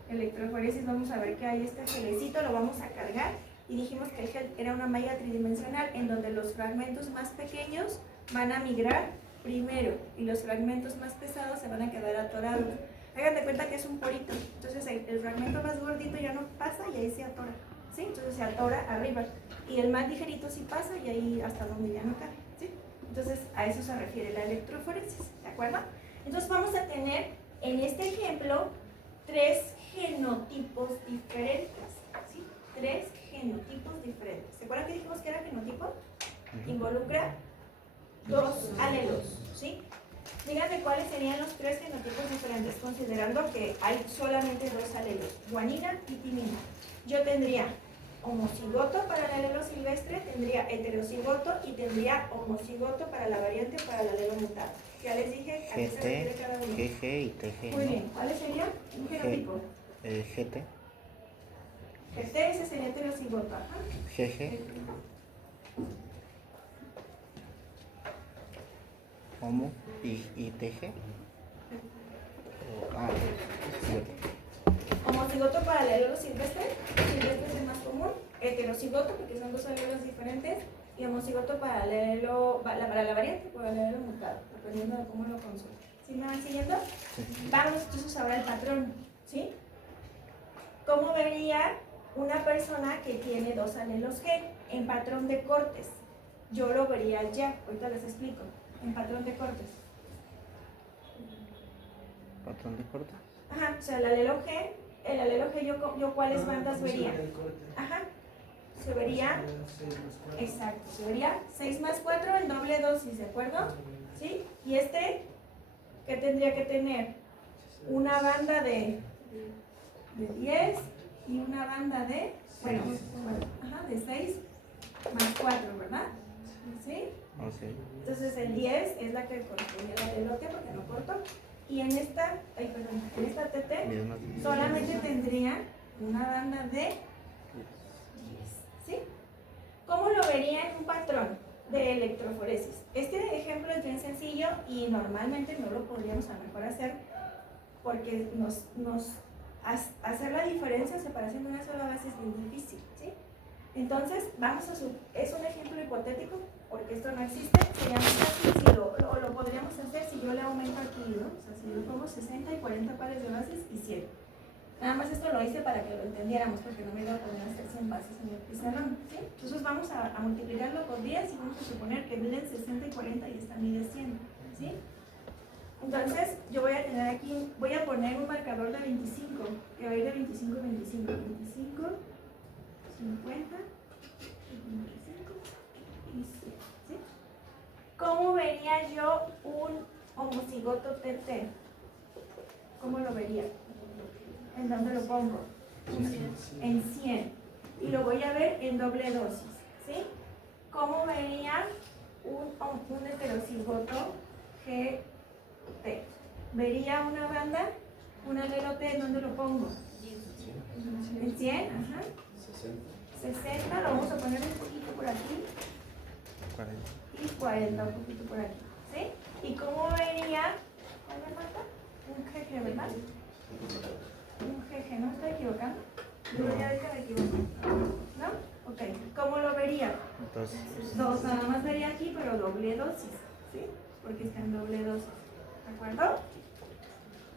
electroforesis vamos a ver que hay este gelecito, lo vamos a cargar, y dijimos que el gel era una malla tridimensional en donde los fragmentos más pequeños van a migrar primero y los fragmentos más pesados se van a quedar atorados. Hagan de cuenta que es un porito, entonces el fragmento más gordito ya no pasa y ahí se atora, ¿sí? Entonces se atora arriba, y el más ligerito sí pasa y ahí hasta donde ya no cae, ¿sí? Entonces a eso se refiere la electroforesis, ¿de acuerdo? Entonces vamos a tener en este ejemplo 3 genotipos diferentes, ¿sí? 3 genotipos diferentes. ¿Se acuerdan que dijimos que era genotipo? Involucra 2 alelos, ¿sí? Díganme cuáles serían los 3 genotipos diferentes, considerando que hay solamente 2 alelos, guanina y timina. Yo tendría homocigoto para el alelo silvestre, tendría heterocigoto y tendría homocigoto para la variante para el alelo mutado. Ya les dije a qué se refiere cada uno. GT, GG y TG. Muy bien, ¿cuáles serían? Un genotipo. GT. GT, ese sería heterocigoto, ajá. GG. Homo y TG. Ah, Homocigoto para el alelo silvestre, silvestre es el más común, heterocigoto porque son 2 alelos diferentes, y homocigoto para el alelo, para la variante, para el alelo mutado, dependiendo de cómo lo consulte. ¿Sí me van siguiendo? sí. Vamos entonces ahora al patrón, ¿sí? ¿Cómo vería una persona que tiene 2 alelos G en patrón de cortes? Yo lo vería ya, ahorita les explico, en patrón de cortes. ¿Patrón de corte? Ajá, o sea, el alelo G, yo cuáles bandas vería. Ajá, se vería, exacto, se vería 6 más 4 en doble dosis, ¿de acuerdo? ¿Sí? Y este, ¿qué tendría que tener? Una banda de 10 y una banda de, bueno, de 6 más 4, ¿verdad? ¿Sí? Ok. Entonces el 10 es la que corresponde al alelote porque no corto. Y en esta, en esta TT solamente tendría una banda de 10, ¿sí? ¿Cómo lo vería en un patrón de electroforesis? Este ejemplo es bien sencillo y normalmente no lo podríamos a lo mejor hacer porque hacer la diferencia o separación de una sola base es bien difícil, ¿sí? Entonces, es un ejemplo hipotético, porque esto no existe, sería más fácil si lo podríamos hacer si yo le aumento aquí, ¿no? O sea, si yo pongo 60 y 40 pares de bases y 100. Nada más esto lo hice para que lo entendiéramos, porque no me iba a poder hacer 100 bases en el pizarrón, ¿sí? Entonces vamos a multiplicarlo por 10 y vamos a suponer que miden 60 y 40 y esta mide 100, ¿sí? Entonces, yo voy a tener aquí, voy a poner un marcador de 25, que va a ir de 25 a 25, 25, 50, 55 y 100, ¿sí? ¿Cómo vería yo un homocigoto TT? ¿Cómo lo vería? ¿En dónde lo pongo? En 100. Y lo voy a ver en doble dosis, ¿sí? ¿Cómo vería un heterocigoto GT? ¿Vería una banda? ¿Un alelo T en dónde lo pongo? En 100, ajá. 60, lo vamos a poner un poquito por aquí. 40. Y 40, un poquito por aquí, ¿sí? ¿Y cómo vería? ¿Cuál me falta? Un GG, ¿verdad? Un GG, ¿no me estoy equivocando? Yo ya dije que me equivoqué. ¿No? Ok, ¿cómo lo vería? Entonces, 2, nada más vería aquí, pero doble dosis, ¿sí? Porque está en doble dosis, ¿de acuerdo?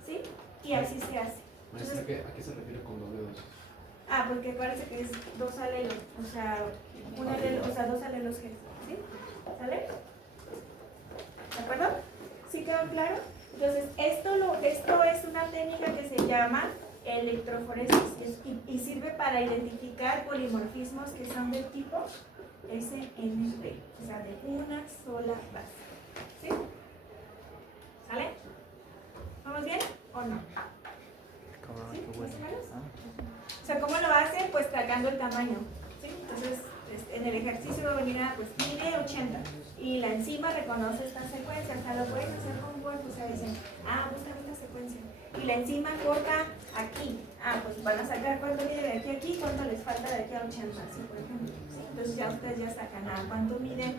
¿Sí? Y así se hace. Maestra, ¿a qué se refiere con doble dosis? Ah, porque parece que es 2 alelos, o sea, un alelo, o sea, 2 alelos G, ¿sí? ¿Sale? ¿De acuerdo? ¿Sí quedó claro? Entonces, esto es una técnica que se llama electroforesis y sirve para identificar polimorfismos que son del tipo SNP, o sea, de una sola base. ¿Sí? ¿Sale? Vamos ¿Vamos bien o no? Cabrón, ¿Sí? qué bueno. ¿Más o menos? Ah. O sea, ¿cómo lo hace? Pues sacando el tamaño. ¿Sí? Entonces, en el ejercicio va a venir a, pues mide 80 y la enzima reconoce esta secuencia. O sea, lo puedes hacer con Word, o sea, dicen, busca esta secuencia. Y la enzima corta aquí. Pues van a sacar cuánto mide de aquí a aquí, cuánto les falta de aquí a 80, ¿sí? Por ejemplo. ¿Sí? Entonces ya ustedes ya sacan cuánto mide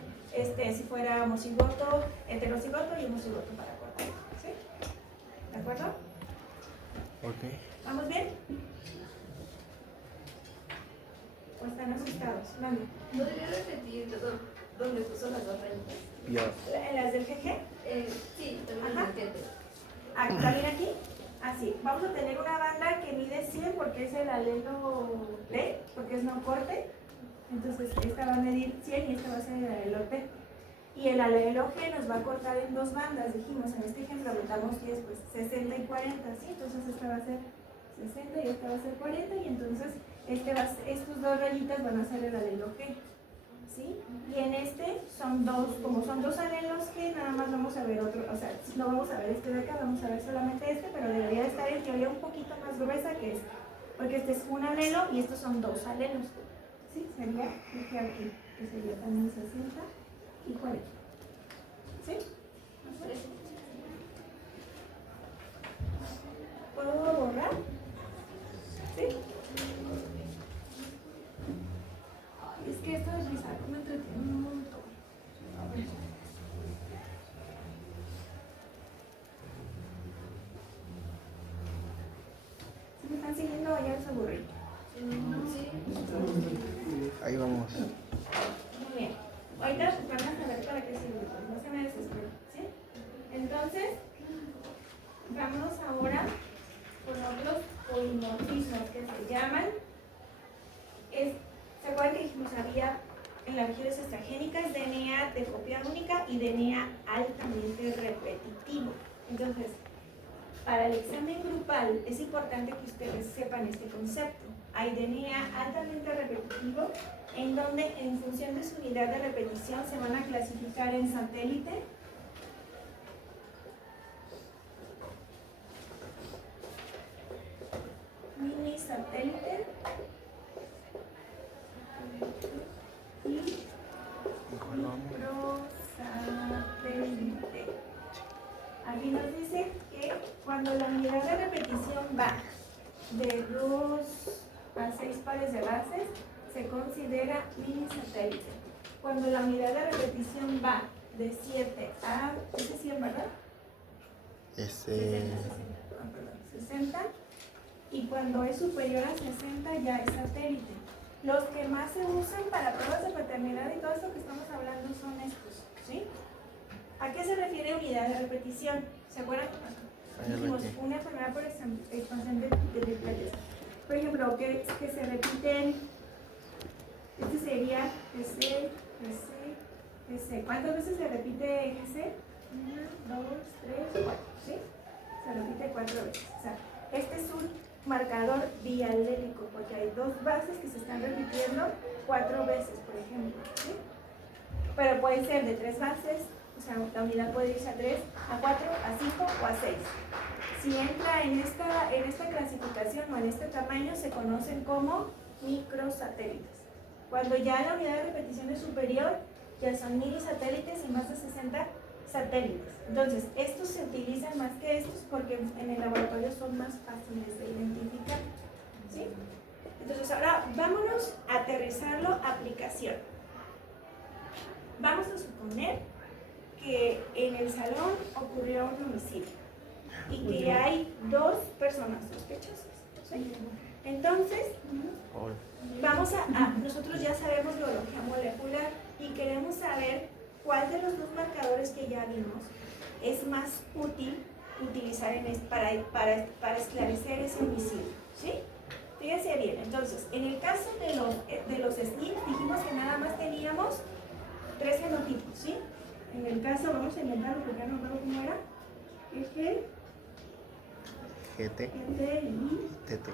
si fuera homocigoto, heterocigoto y homocigoto para cortar. ¿Sí? ¿De acuerdo? Ok. ¿Vamos bien? ¿O están asustados? Mande. ¿Podría repetir dónde puso las dos rayitas? Ya. ¿En las del GG? Sí, también Ajá. lo entiendo. ¿También aquí? Así. Vamos a tener una banda que mide 100 porque es el alelo T, porque es no corte. Entonces esta va a medir 100 y esta va a ser el alelo T. Y el alelo G nos va a cortar en dos bandas, dijimos, en este ejemplo metamos 10, pues 60 y 40, ¿sí? Entonces esta va a ser 60 y esta va a ser 40 y entonces estos dos rayitas van a ser el alelo G, ¿sí? Y en este son dos, como son dos alelos G, nada más vamos a ver otro, o sea, no vamos a ver este de acá, vamos a ver solamente este, pero debería de estar en teoría un poquito más gruesa que este, porque este es un alelo y estos son dos alelos, ¿sí? Sería, dije aquí, que sería también 60 y 40, ¿sí? ¿Puedo borrar? ¿Sí? Es que esto de revisar me entretiene un montón. A ver. ¿Sí me están siguiendo o ya les aburrí? Sí. Ahí vamos. Muy bien. Ahorita van a saber para qué sirve, pues no se me desesperen, ¿sí? Entonces, vamos ahora con otros polimorfismos que se llaman, ¿se acuerdan que dijimos había en las regiones extragénicas DNA de copia única y DNA altamente repetitivo? Entonces, para el examen grupal es importante que ustedes sepan este concepto. Hay DNA altamente repetitivo en donde en función de su unidad de repetición se van a clasificar en satélite, mini satélite y microsatélite. Aquí nos dice que cuando la unidad de repetición va de 2 a 6 pares de bases, se considera mini satélite. Cuando la unidad de repetición va de 7 a, ¿ese 100, verdad? 60. Y cuando es superior a 60 ya es satélite. Los que más se usan para pruebas de paternidad y todo esto que estamos hablando son estos, ¿sí? ¿A qué se refiere unidad de repetición? ¿Se acuerdan? Dijimos, una enfermedad por expansión de plaquetas. Por ejemplo, que se repiten, este sería GC, GC, GC. ¿Cuántas veces se repite GC? 1, 2, 3, 4, ¿sí? Se repite 4 veces. O sea, este es un marcador bialélico porque hay dos bases que se están repitiendo 4 veces, por ejemplo, ¿sí? Pero pueden ser de 3 bases, o sea, la unidad puede irse a 3, a 4, a 5 o a 6. Si entra en esta clasificación o en este tamaño, se conocen como microsatélites. Cuando ya la unidad de repetición es superior, ya son milisatélites y más de 60 satélites. Entonces, estos se utilizan más que estos porque en el laboratorio son más fáciles de identificar, ¿sí? Entonces, ahora vámonos a aterrizarlo a aplicación. Vamos a suponer que en el salón ocurrió un homicidio y que hay 2 personas sospechosas, ¿sí? Entonces, nosotros ya sabemos biología molecular y queremos saber cuál de los 2 marcadores que ya vimos es más útil utilizar para esclarecer ese homicidio, ¿sí? Fíjense bien, entonces, en el caso de los SNP dijimos que nada más teníamos 3 genotipos, ¿sí? En el caso, vamos a inventarlo porque ya no recuerdo cómo era, GT y TT.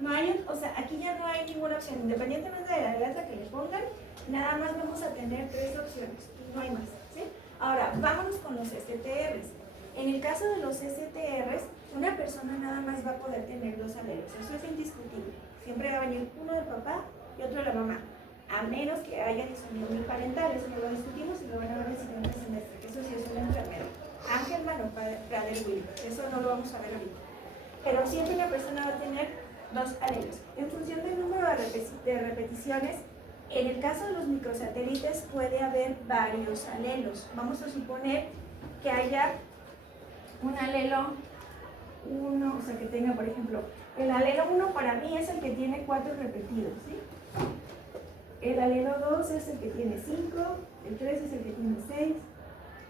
No hay, o sea, aquí ya no hay ninguna opción, independientemente de la letra que le pongan, nada más vamos a tener 3 opciones y no hay más, ¿sí? Ahora, vámonos con los STRs. En el caso de los STRs, una persona nada más va a poder tener 2 alelos, eso es indiscutible. Siempre va a venir uno del papá y otro de la mamá, a menos que haya disunión biparental, eso no lo discutimos y lo van a ver en el siguiente semestre, que eso sí es una enfermedad. Angelman o Prader-Willi, eso no lo vamos a ver ahorita. Pero siempre una persona va a tener 2 alelos. En función del número de repeticiones, en el caso de los microsatélites puede haber varios alelos. Vamos a suponer que haya un alelo 1, o sea que tenga, por ejemplo, el alelo 1 para mí es el que tiene 4 repetidos, ¿sí? El alelo 2 es el que tiene 5, el 3 es el que tiene 6,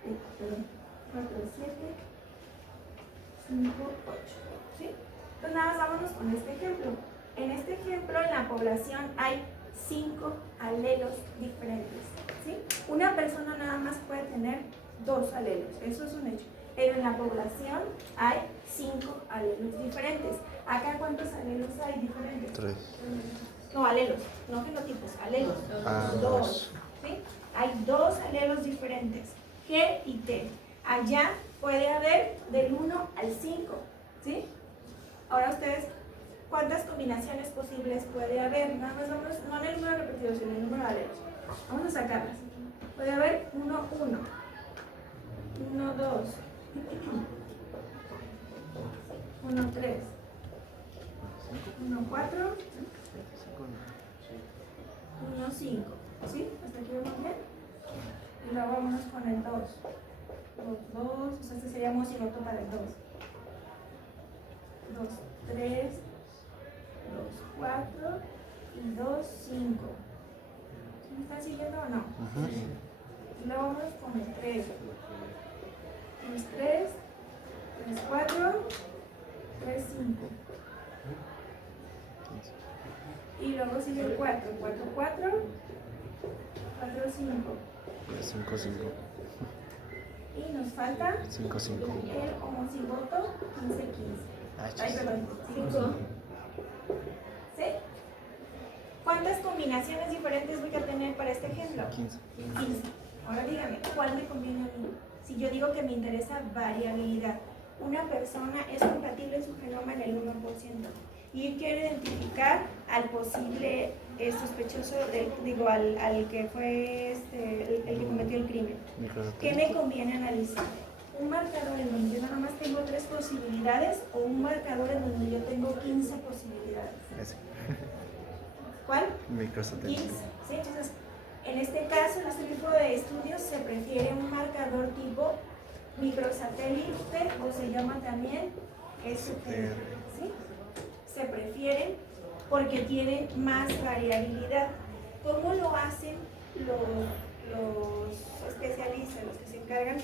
4, 7, 5, 8, ¿sí? Entonces nada más vámonos con este ejemplo. En este ejemplo, en la población hay 5 alelos diferentes, ¿sí? Una persona nada más puede tener 2 alelos, eso es un hecho. Pero en la población hay 5 alelos diferentes. ¿Acá cuántos alelos hay diferentes? 3. No, alelos, no genotipos, alelos. Ah, 2. 2. ¿Sí? Hay 2 alelos diferentes, G y T. Allá puede haber del 1 al 5, ¿sí? Ahora ustedes, ¿cuántas combinaciones posibles puede haber? Nada más vamos, no en el número repetido, sino en el número de alelos. Vamos a sacarlas. Puede haber 1, 1, 1, 2, 1, 3, 1, 4, 1, 5. ¿Sí? ¿Hasta aquí vamos bien? Y luego vámonos con el 2. 2, 2, o sea, este sería mociloto para el 2. 2, 3, 2, 4 y 2, 5. ¿Sí me están siguiendo o no? Y luego vamos con el 3. 3, 3, 3, 4, 3, 5. Y luego sigue el 4, 4, 4, 4, 5. 5, 5. Y nos falta 5, 5. el homocigoto 15, 15. Ay, perdón, 5. ¿Sí? ¿Cuántas combinaciones diferentes voy a tener para este ejemplo? 15. 15. Ahora dígame, ¿cuál me conviene a mí? Si yo digo que me interesa variabilidad, una persona es compatible en su genoma en el 1% y quiere identificar al posible sospechoso, al que fue el que cometió el crimen. ¿Qué me conviene analizar? ¿Un marcador en donde yo nada más tengo 3 posibilidades o un marcador en donde yo tengo 15 posibilidades? Ese. ¿Cuál? Microsatélite. 15. ¿Sí? Entonces, en este caso, en este tipo de estudios se prefiere un marcador tipo microsatélite o se llama también STR. ¿Sí? Se prefieren porque tienen más variabilidad. ¿Cómo lo hacen los especialistas, los que se encargan?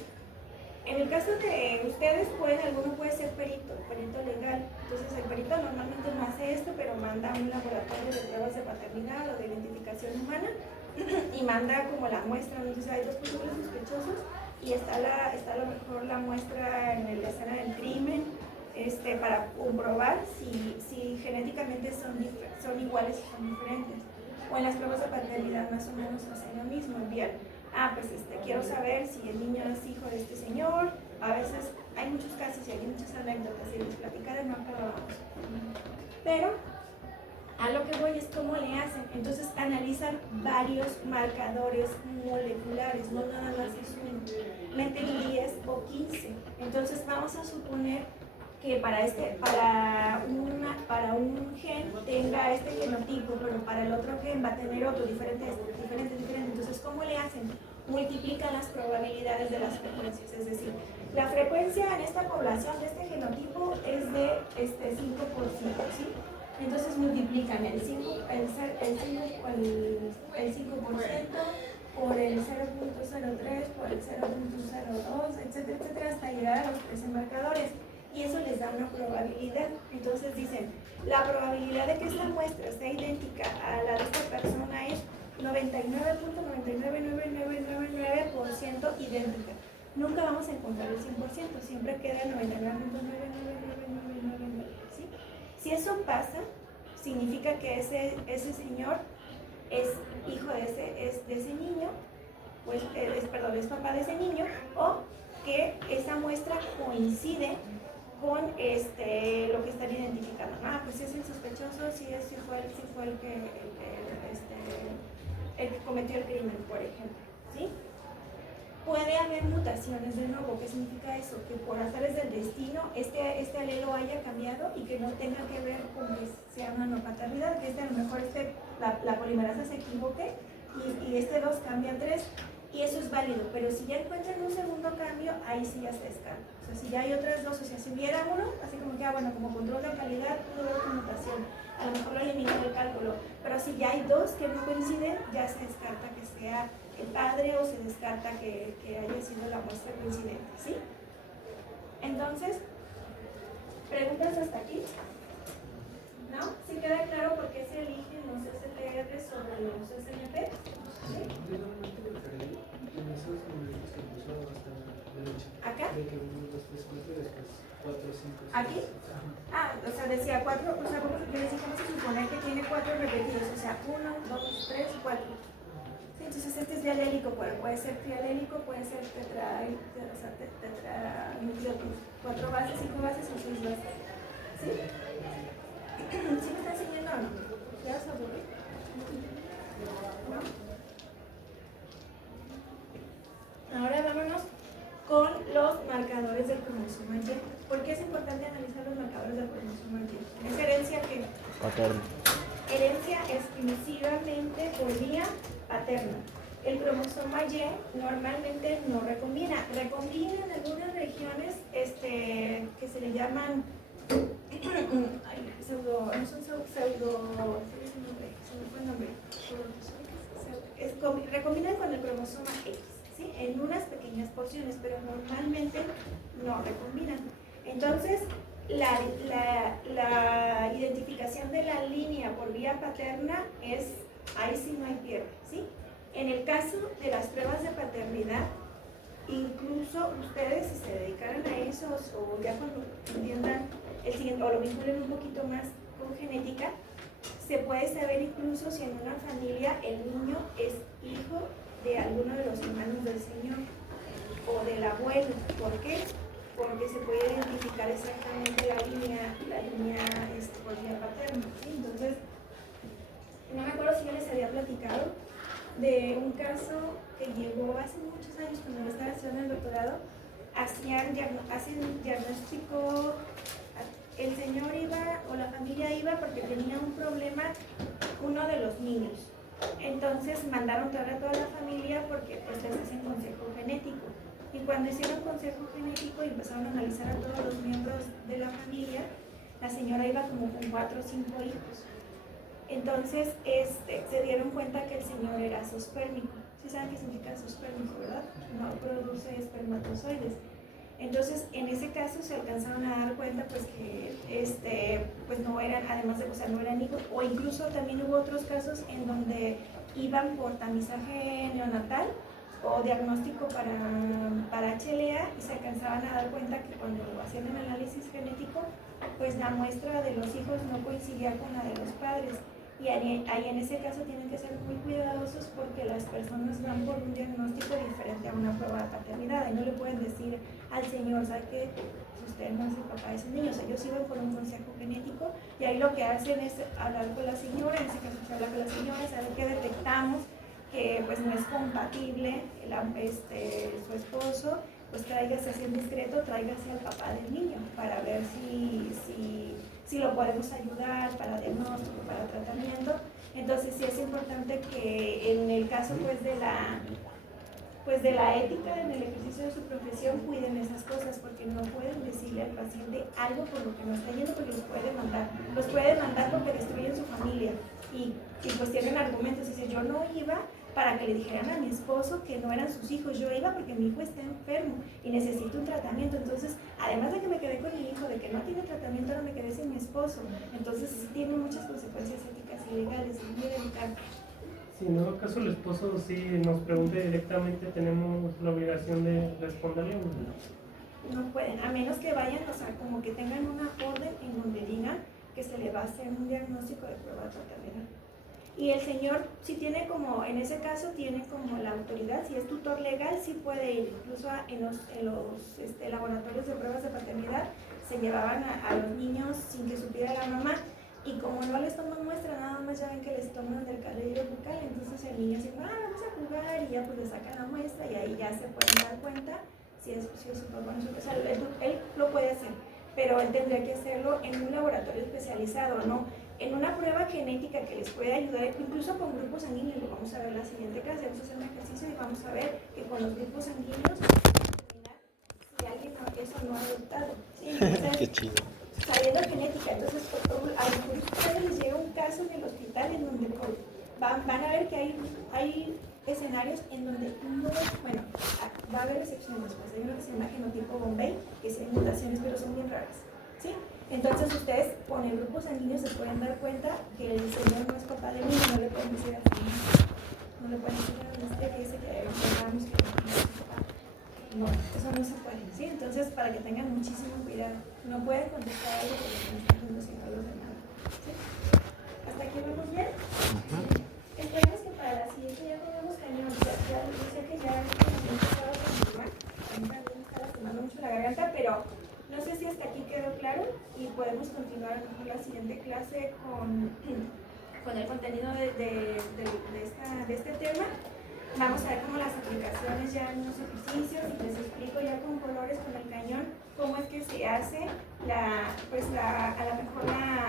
En el caso de ustedes, alguno puede ser perito legal. Entonces el perito normalmente no hace esto, pero manda a un laboratorio de pruebas de paternidad o de identificación humana y manda como la muestra. Entonces hay 2 posibles sospechosos y está a lo mejor la muestra en la escena del crimen para comprobar si genéticamente son iguales o son diferentes. O en las pruebas de paternidad más o menos hacen lo mismo, envían. Pues quiero saber si el niño es hijo de este señor. A veces hay muchos casos y hay muchas anécdotas y les platicaré, no acabamos. Pero a lo que voy es cómo le hacen. Entonces analizan varios marcadores moleculares, no nada más es uno. Meten 10 o 15. Entonces vamos a suponer que para un gen tenga este genotipo, pero para el otro gen va a tener otro diferente. Entonces, ¿cómo le hacen? Multiplican las probabilidades de las frecuencias, es decir, la frecuencia en esta población de este genotipo es de 5%, ¿sí? Entonces multiplican el 5% por el 0.03, por el 0.02, etcétera, etcétera, hasta llegar a los 13 marcadores. Y eso les da una probabilidad. Entonces dicen, la probabilidad de que esta muestra sea idéntica a la de esta persona es 99.999999% idéntica. Nunca vamos a encontrar el 100%, siempre queda 99.999999, ¿sí? Si eso pasa, significa que ese señor es hijo de ese niño, pues, es papá de ese niño, o que esa muestra coincide con lo que están identificando. Ah, pues es el sospechoso, sí fue el que cometió el crimen, por ejemplo, ¿sí? Puede haber mutaciones de nuevo. ¿Qué significa eso? Que por azares del destino este alelo haya cambiado y que no tenga que ver con que sea una no paternidad, que a lo mejor la polimerasa se equivoque y 2 cambia a 3, y eso es válido, pero si ya encuentran un segundo cambio, ahí sí ya se descarta. O sea, si ya hay otras 2, o sea, si hubiera uno, así como que, bueno, como control de calidad, pudo haber una mutación, a lo mejor lo eliminó del cálculo, pero si ya hay 2 que no coinciden, ya se descarta que sea el padre o se descarta que haya sido la muestra coincidente, ¿sí? Entonces, ¿preguntas hasta aquí? ¿No? ¿Sí queda claro por qué se eligen los STR sobre los SNP? ¿Sí? ¿Acá? ¿Aquí? Ah, o sea, decía 4, o sea, vamos a suponer que tiene 4 repetidos, o sea, 1, 2, 3, 4. Sí, entonces este es dialélico, puede ser trialélico, puede ser tetranucleótido. 4 bases, 5 bases o 6 bases. ¿Sí? ¿Sí me están siguiendo o no? ¿Ya os aburrí? ¿No? Ahora vámonos con los marcadores del cromosoma Y. ¿Por qué es importante analizar los marcadores del cromosoma Y? ¿Es herencia qué? Paterno. Herencia exclusivamente por vía paterna. El cromosoma Y normalmente no recombina. Recombina en algunas regiones que se le llaman no son pseudo, se me fue el nombre. Recombinan con el cromosoma X, ¿sí? En unas pequeñas porciones, pero normalmente no recombinan. Entonces, la identificación de la línea por vía paterna ahí sí no hay pierde, ¿sí? En el caso de las pruebas de paternidad, incluso ustedes, si se dedicaran a eso o ya cuando entiendan el siguiente, o lo vinculen un poquito más con genética, se puede saber incluso si en una familia el niño es hijo de alguno de los hermanos del señor o del abuelo. ¿Por qué? Porque se puede identificar exactamente la línea por vía paterna, ¿sí? Entonces, no me acuerdo si yo les había platicado de un caso que llegó hace muchos años cuando yo estaba estudiando el doctorado. Hacen diagnóstico, el señor iba o la familia iba porque tenía un problema uno de los niños. Entonces mandaron traer a toda la familia porque pues les hacen consejo genético. Y cuando hicieron consejo genético y empezaron a analizar a todos los miembros de la familia, la señora iba como con 4 o 5 hijos. Entonces se dieron cuenta que el señor era zospérmico. ¿Sí saben qué significa zospérmico, verdad? No produce espermatozoides. Entonces, en ese caso se alcanzaron a dar cuenta pues que pues no eran, además de, o sea, no eran hijos, o incluso también hubo otros casos en donde iban por tamizaje neonatal o diagnóstico para HLA y se alcanzaban a dar cuenta que cuando hacían el análisis genético, pues la muestra de los hijos no coincidía con la de los padres. Y ahí en ese caso tienen que ser muy cuidadosos porque las personas van por un diagnóstico diferente a una prueba de paternidad. Y no le pueden decir al señor, ¿sabe qué? Usted no es el papá de ese niño. O sea, ellos iban por un consejo genético y ahí lo que hacen es hablar con la señora. En ese caso se habla con la señora, saber que detectamos que pues no es compatible su esposo, pues tráigase así en discreto, tráigase al papá del niño para ver si lo podemos ayudar para diagnóstico, para tratamiento. Entonces sí es importante que en el caso pues de la ética en el ejercicio de su profesión cuiden esas cosas, porque no pueden decirle al paciente algo por lo que no está yendo, porque los puede demandar porque destruyen su familia y pues tienen argumentos. Dice, yo no iba para que le dijeran a mi esposo que no eran sus hijos, yo iba porque mi hijo está enfermo y necesito un tratamiento. Entonces, además de que me quedé con mi hijo, de que no tiene tratamiento, ahora me quedé sin mi esposo. Entonces sí tiene muchas consecuencias éticas y legales, es muy delicado. Si en dado caso el esposo sí nos pregunte directamente, ¿tenemos la obligación de responderle? No pueden, a menos que vayan, o sea, como que tengan una orden en donde digan que se le va a hacer un diagnóstico de prueba de paternidad. Y el señor, si tiene como, en ese caso, tiene como la autoridad, si es tutor legal, sí puede ir. Incluso en los laboratorios de pruebas de paternidad se llevaban a los niños sin que supiera la mamá. Y como no les toman muestra, nada más ya ven que les toman del cabello bucal, entonces el niño dice, vamos a jugar, y ya pues le sacan la muestra y ahí ya se pueden dar cuenta si es súper bueno. O sea, él lo puede hacer, pero él tendría que hacerlo en un laboratorio especializado, ¿no? En una prueba genética que les puede ayudar, incluso con grupos sanguíneos, lo vamos a ver en la siguiente clase, vamos a hacer un ejercicio y vamos a ver que con los grupos sanguíneos determinar si alguien eso no ha adoptado. ¿Sí? Entonces, Qué chido. sabiendo genética, entonces a lo mejor a ustedes les llega un caso en el hospital en donde van a ver que hay escenarios en donde no, bueno, va a haber excepciones, pues hay una que se llama genotipo Bombay, que son mutaciones pero son bien raras, ¿sí? Entonces ustedes con el grupo sanguíneo se pueden dar cuenta que el señor no es papá de mí, no le pueden decir así, no le pueden decir a que dice que encontramos que no es papá. No, eso no se puede, ¿sí? Entonces para que tengan muchísimo cuidado, no pueden contestar algo porque no están haciendo señales de nada, ¿sí? ¿Hasta aquí vamos bien? Esperemos que para la siguiente ya tengamos cañón, ya sé que ya he empezado a confirmar, a mí también me está lastimando mucho la garganta, pero no sé si hasta aquí quedó claro y podemos continuar con la siguiente clase con el contenido de este tema. Vamos a ver cómo las aplicaciones ya en los ejercicios y les explico ya con colores, con el cañón, cómo es que se hace a lo mejor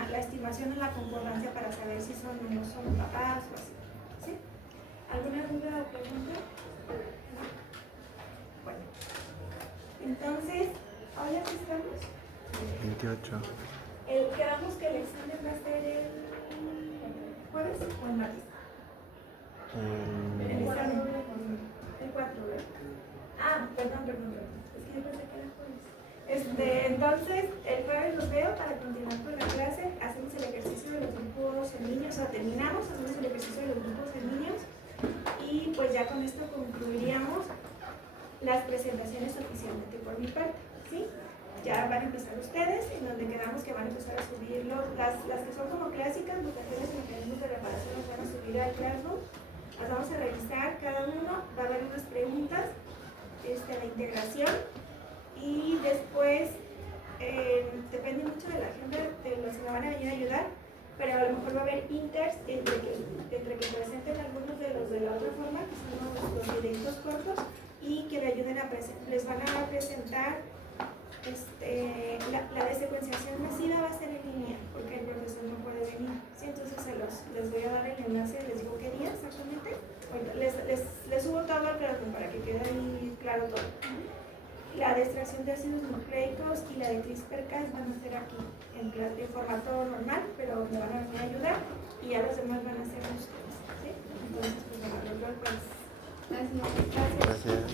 la estimación de la concordancia para saber si son o no son papás o así. ¿Sí? ¿Alguna duda o pregunta? Bueno, entonces, ¿ahora qué estamos? 28. Quedamos que el examen va a ser el jueves o el martes. El examen. El 4, ¿verdad? Ah, perdón. Es que yo pensé que era jueves. Entonces, el jueves los veo para continuar con la clase. Hacemos el ejercicio de los grupos en línea, o sea, terminamos, hacemos el ejercicio de los grupos en niños y pues ya con esto concluiríamos las presentaciones oficialmente por mi parte, ¿sí? Ya van a empezar ustedes, en donde quedamos que van a empezar a subirlo, las que son como clásicas, mutaciones y mecanismos de reparación los van a subir al Classroom, las vamos a revisar cada uno, va a haber unas preguntas, la integración, y después depende mucho de la agenda de los que me van a venir a ayudar, pero a lo mejor va a haber inters entre que presenten algunos de los de la otra forma, que son los videitos cortos, y que le ayuden les van a presentar la de secuenciación masiva va a ser en línea, porque el profesor no puede venir. Sí, entonces les voy a dar el enlace, les digo qué día exactamente. Les subo todo al Classroom para que quede ahí claro todo. La de extracción de ácidos nucleicos y la de CRISPR-Cas van a ser aquí, en formato normal, pero me van a venir a ayudar y ya los demás van a ser ustedes. ¿Sí? Entonces, pues bueno, los veo pues. Gracias. Gracias.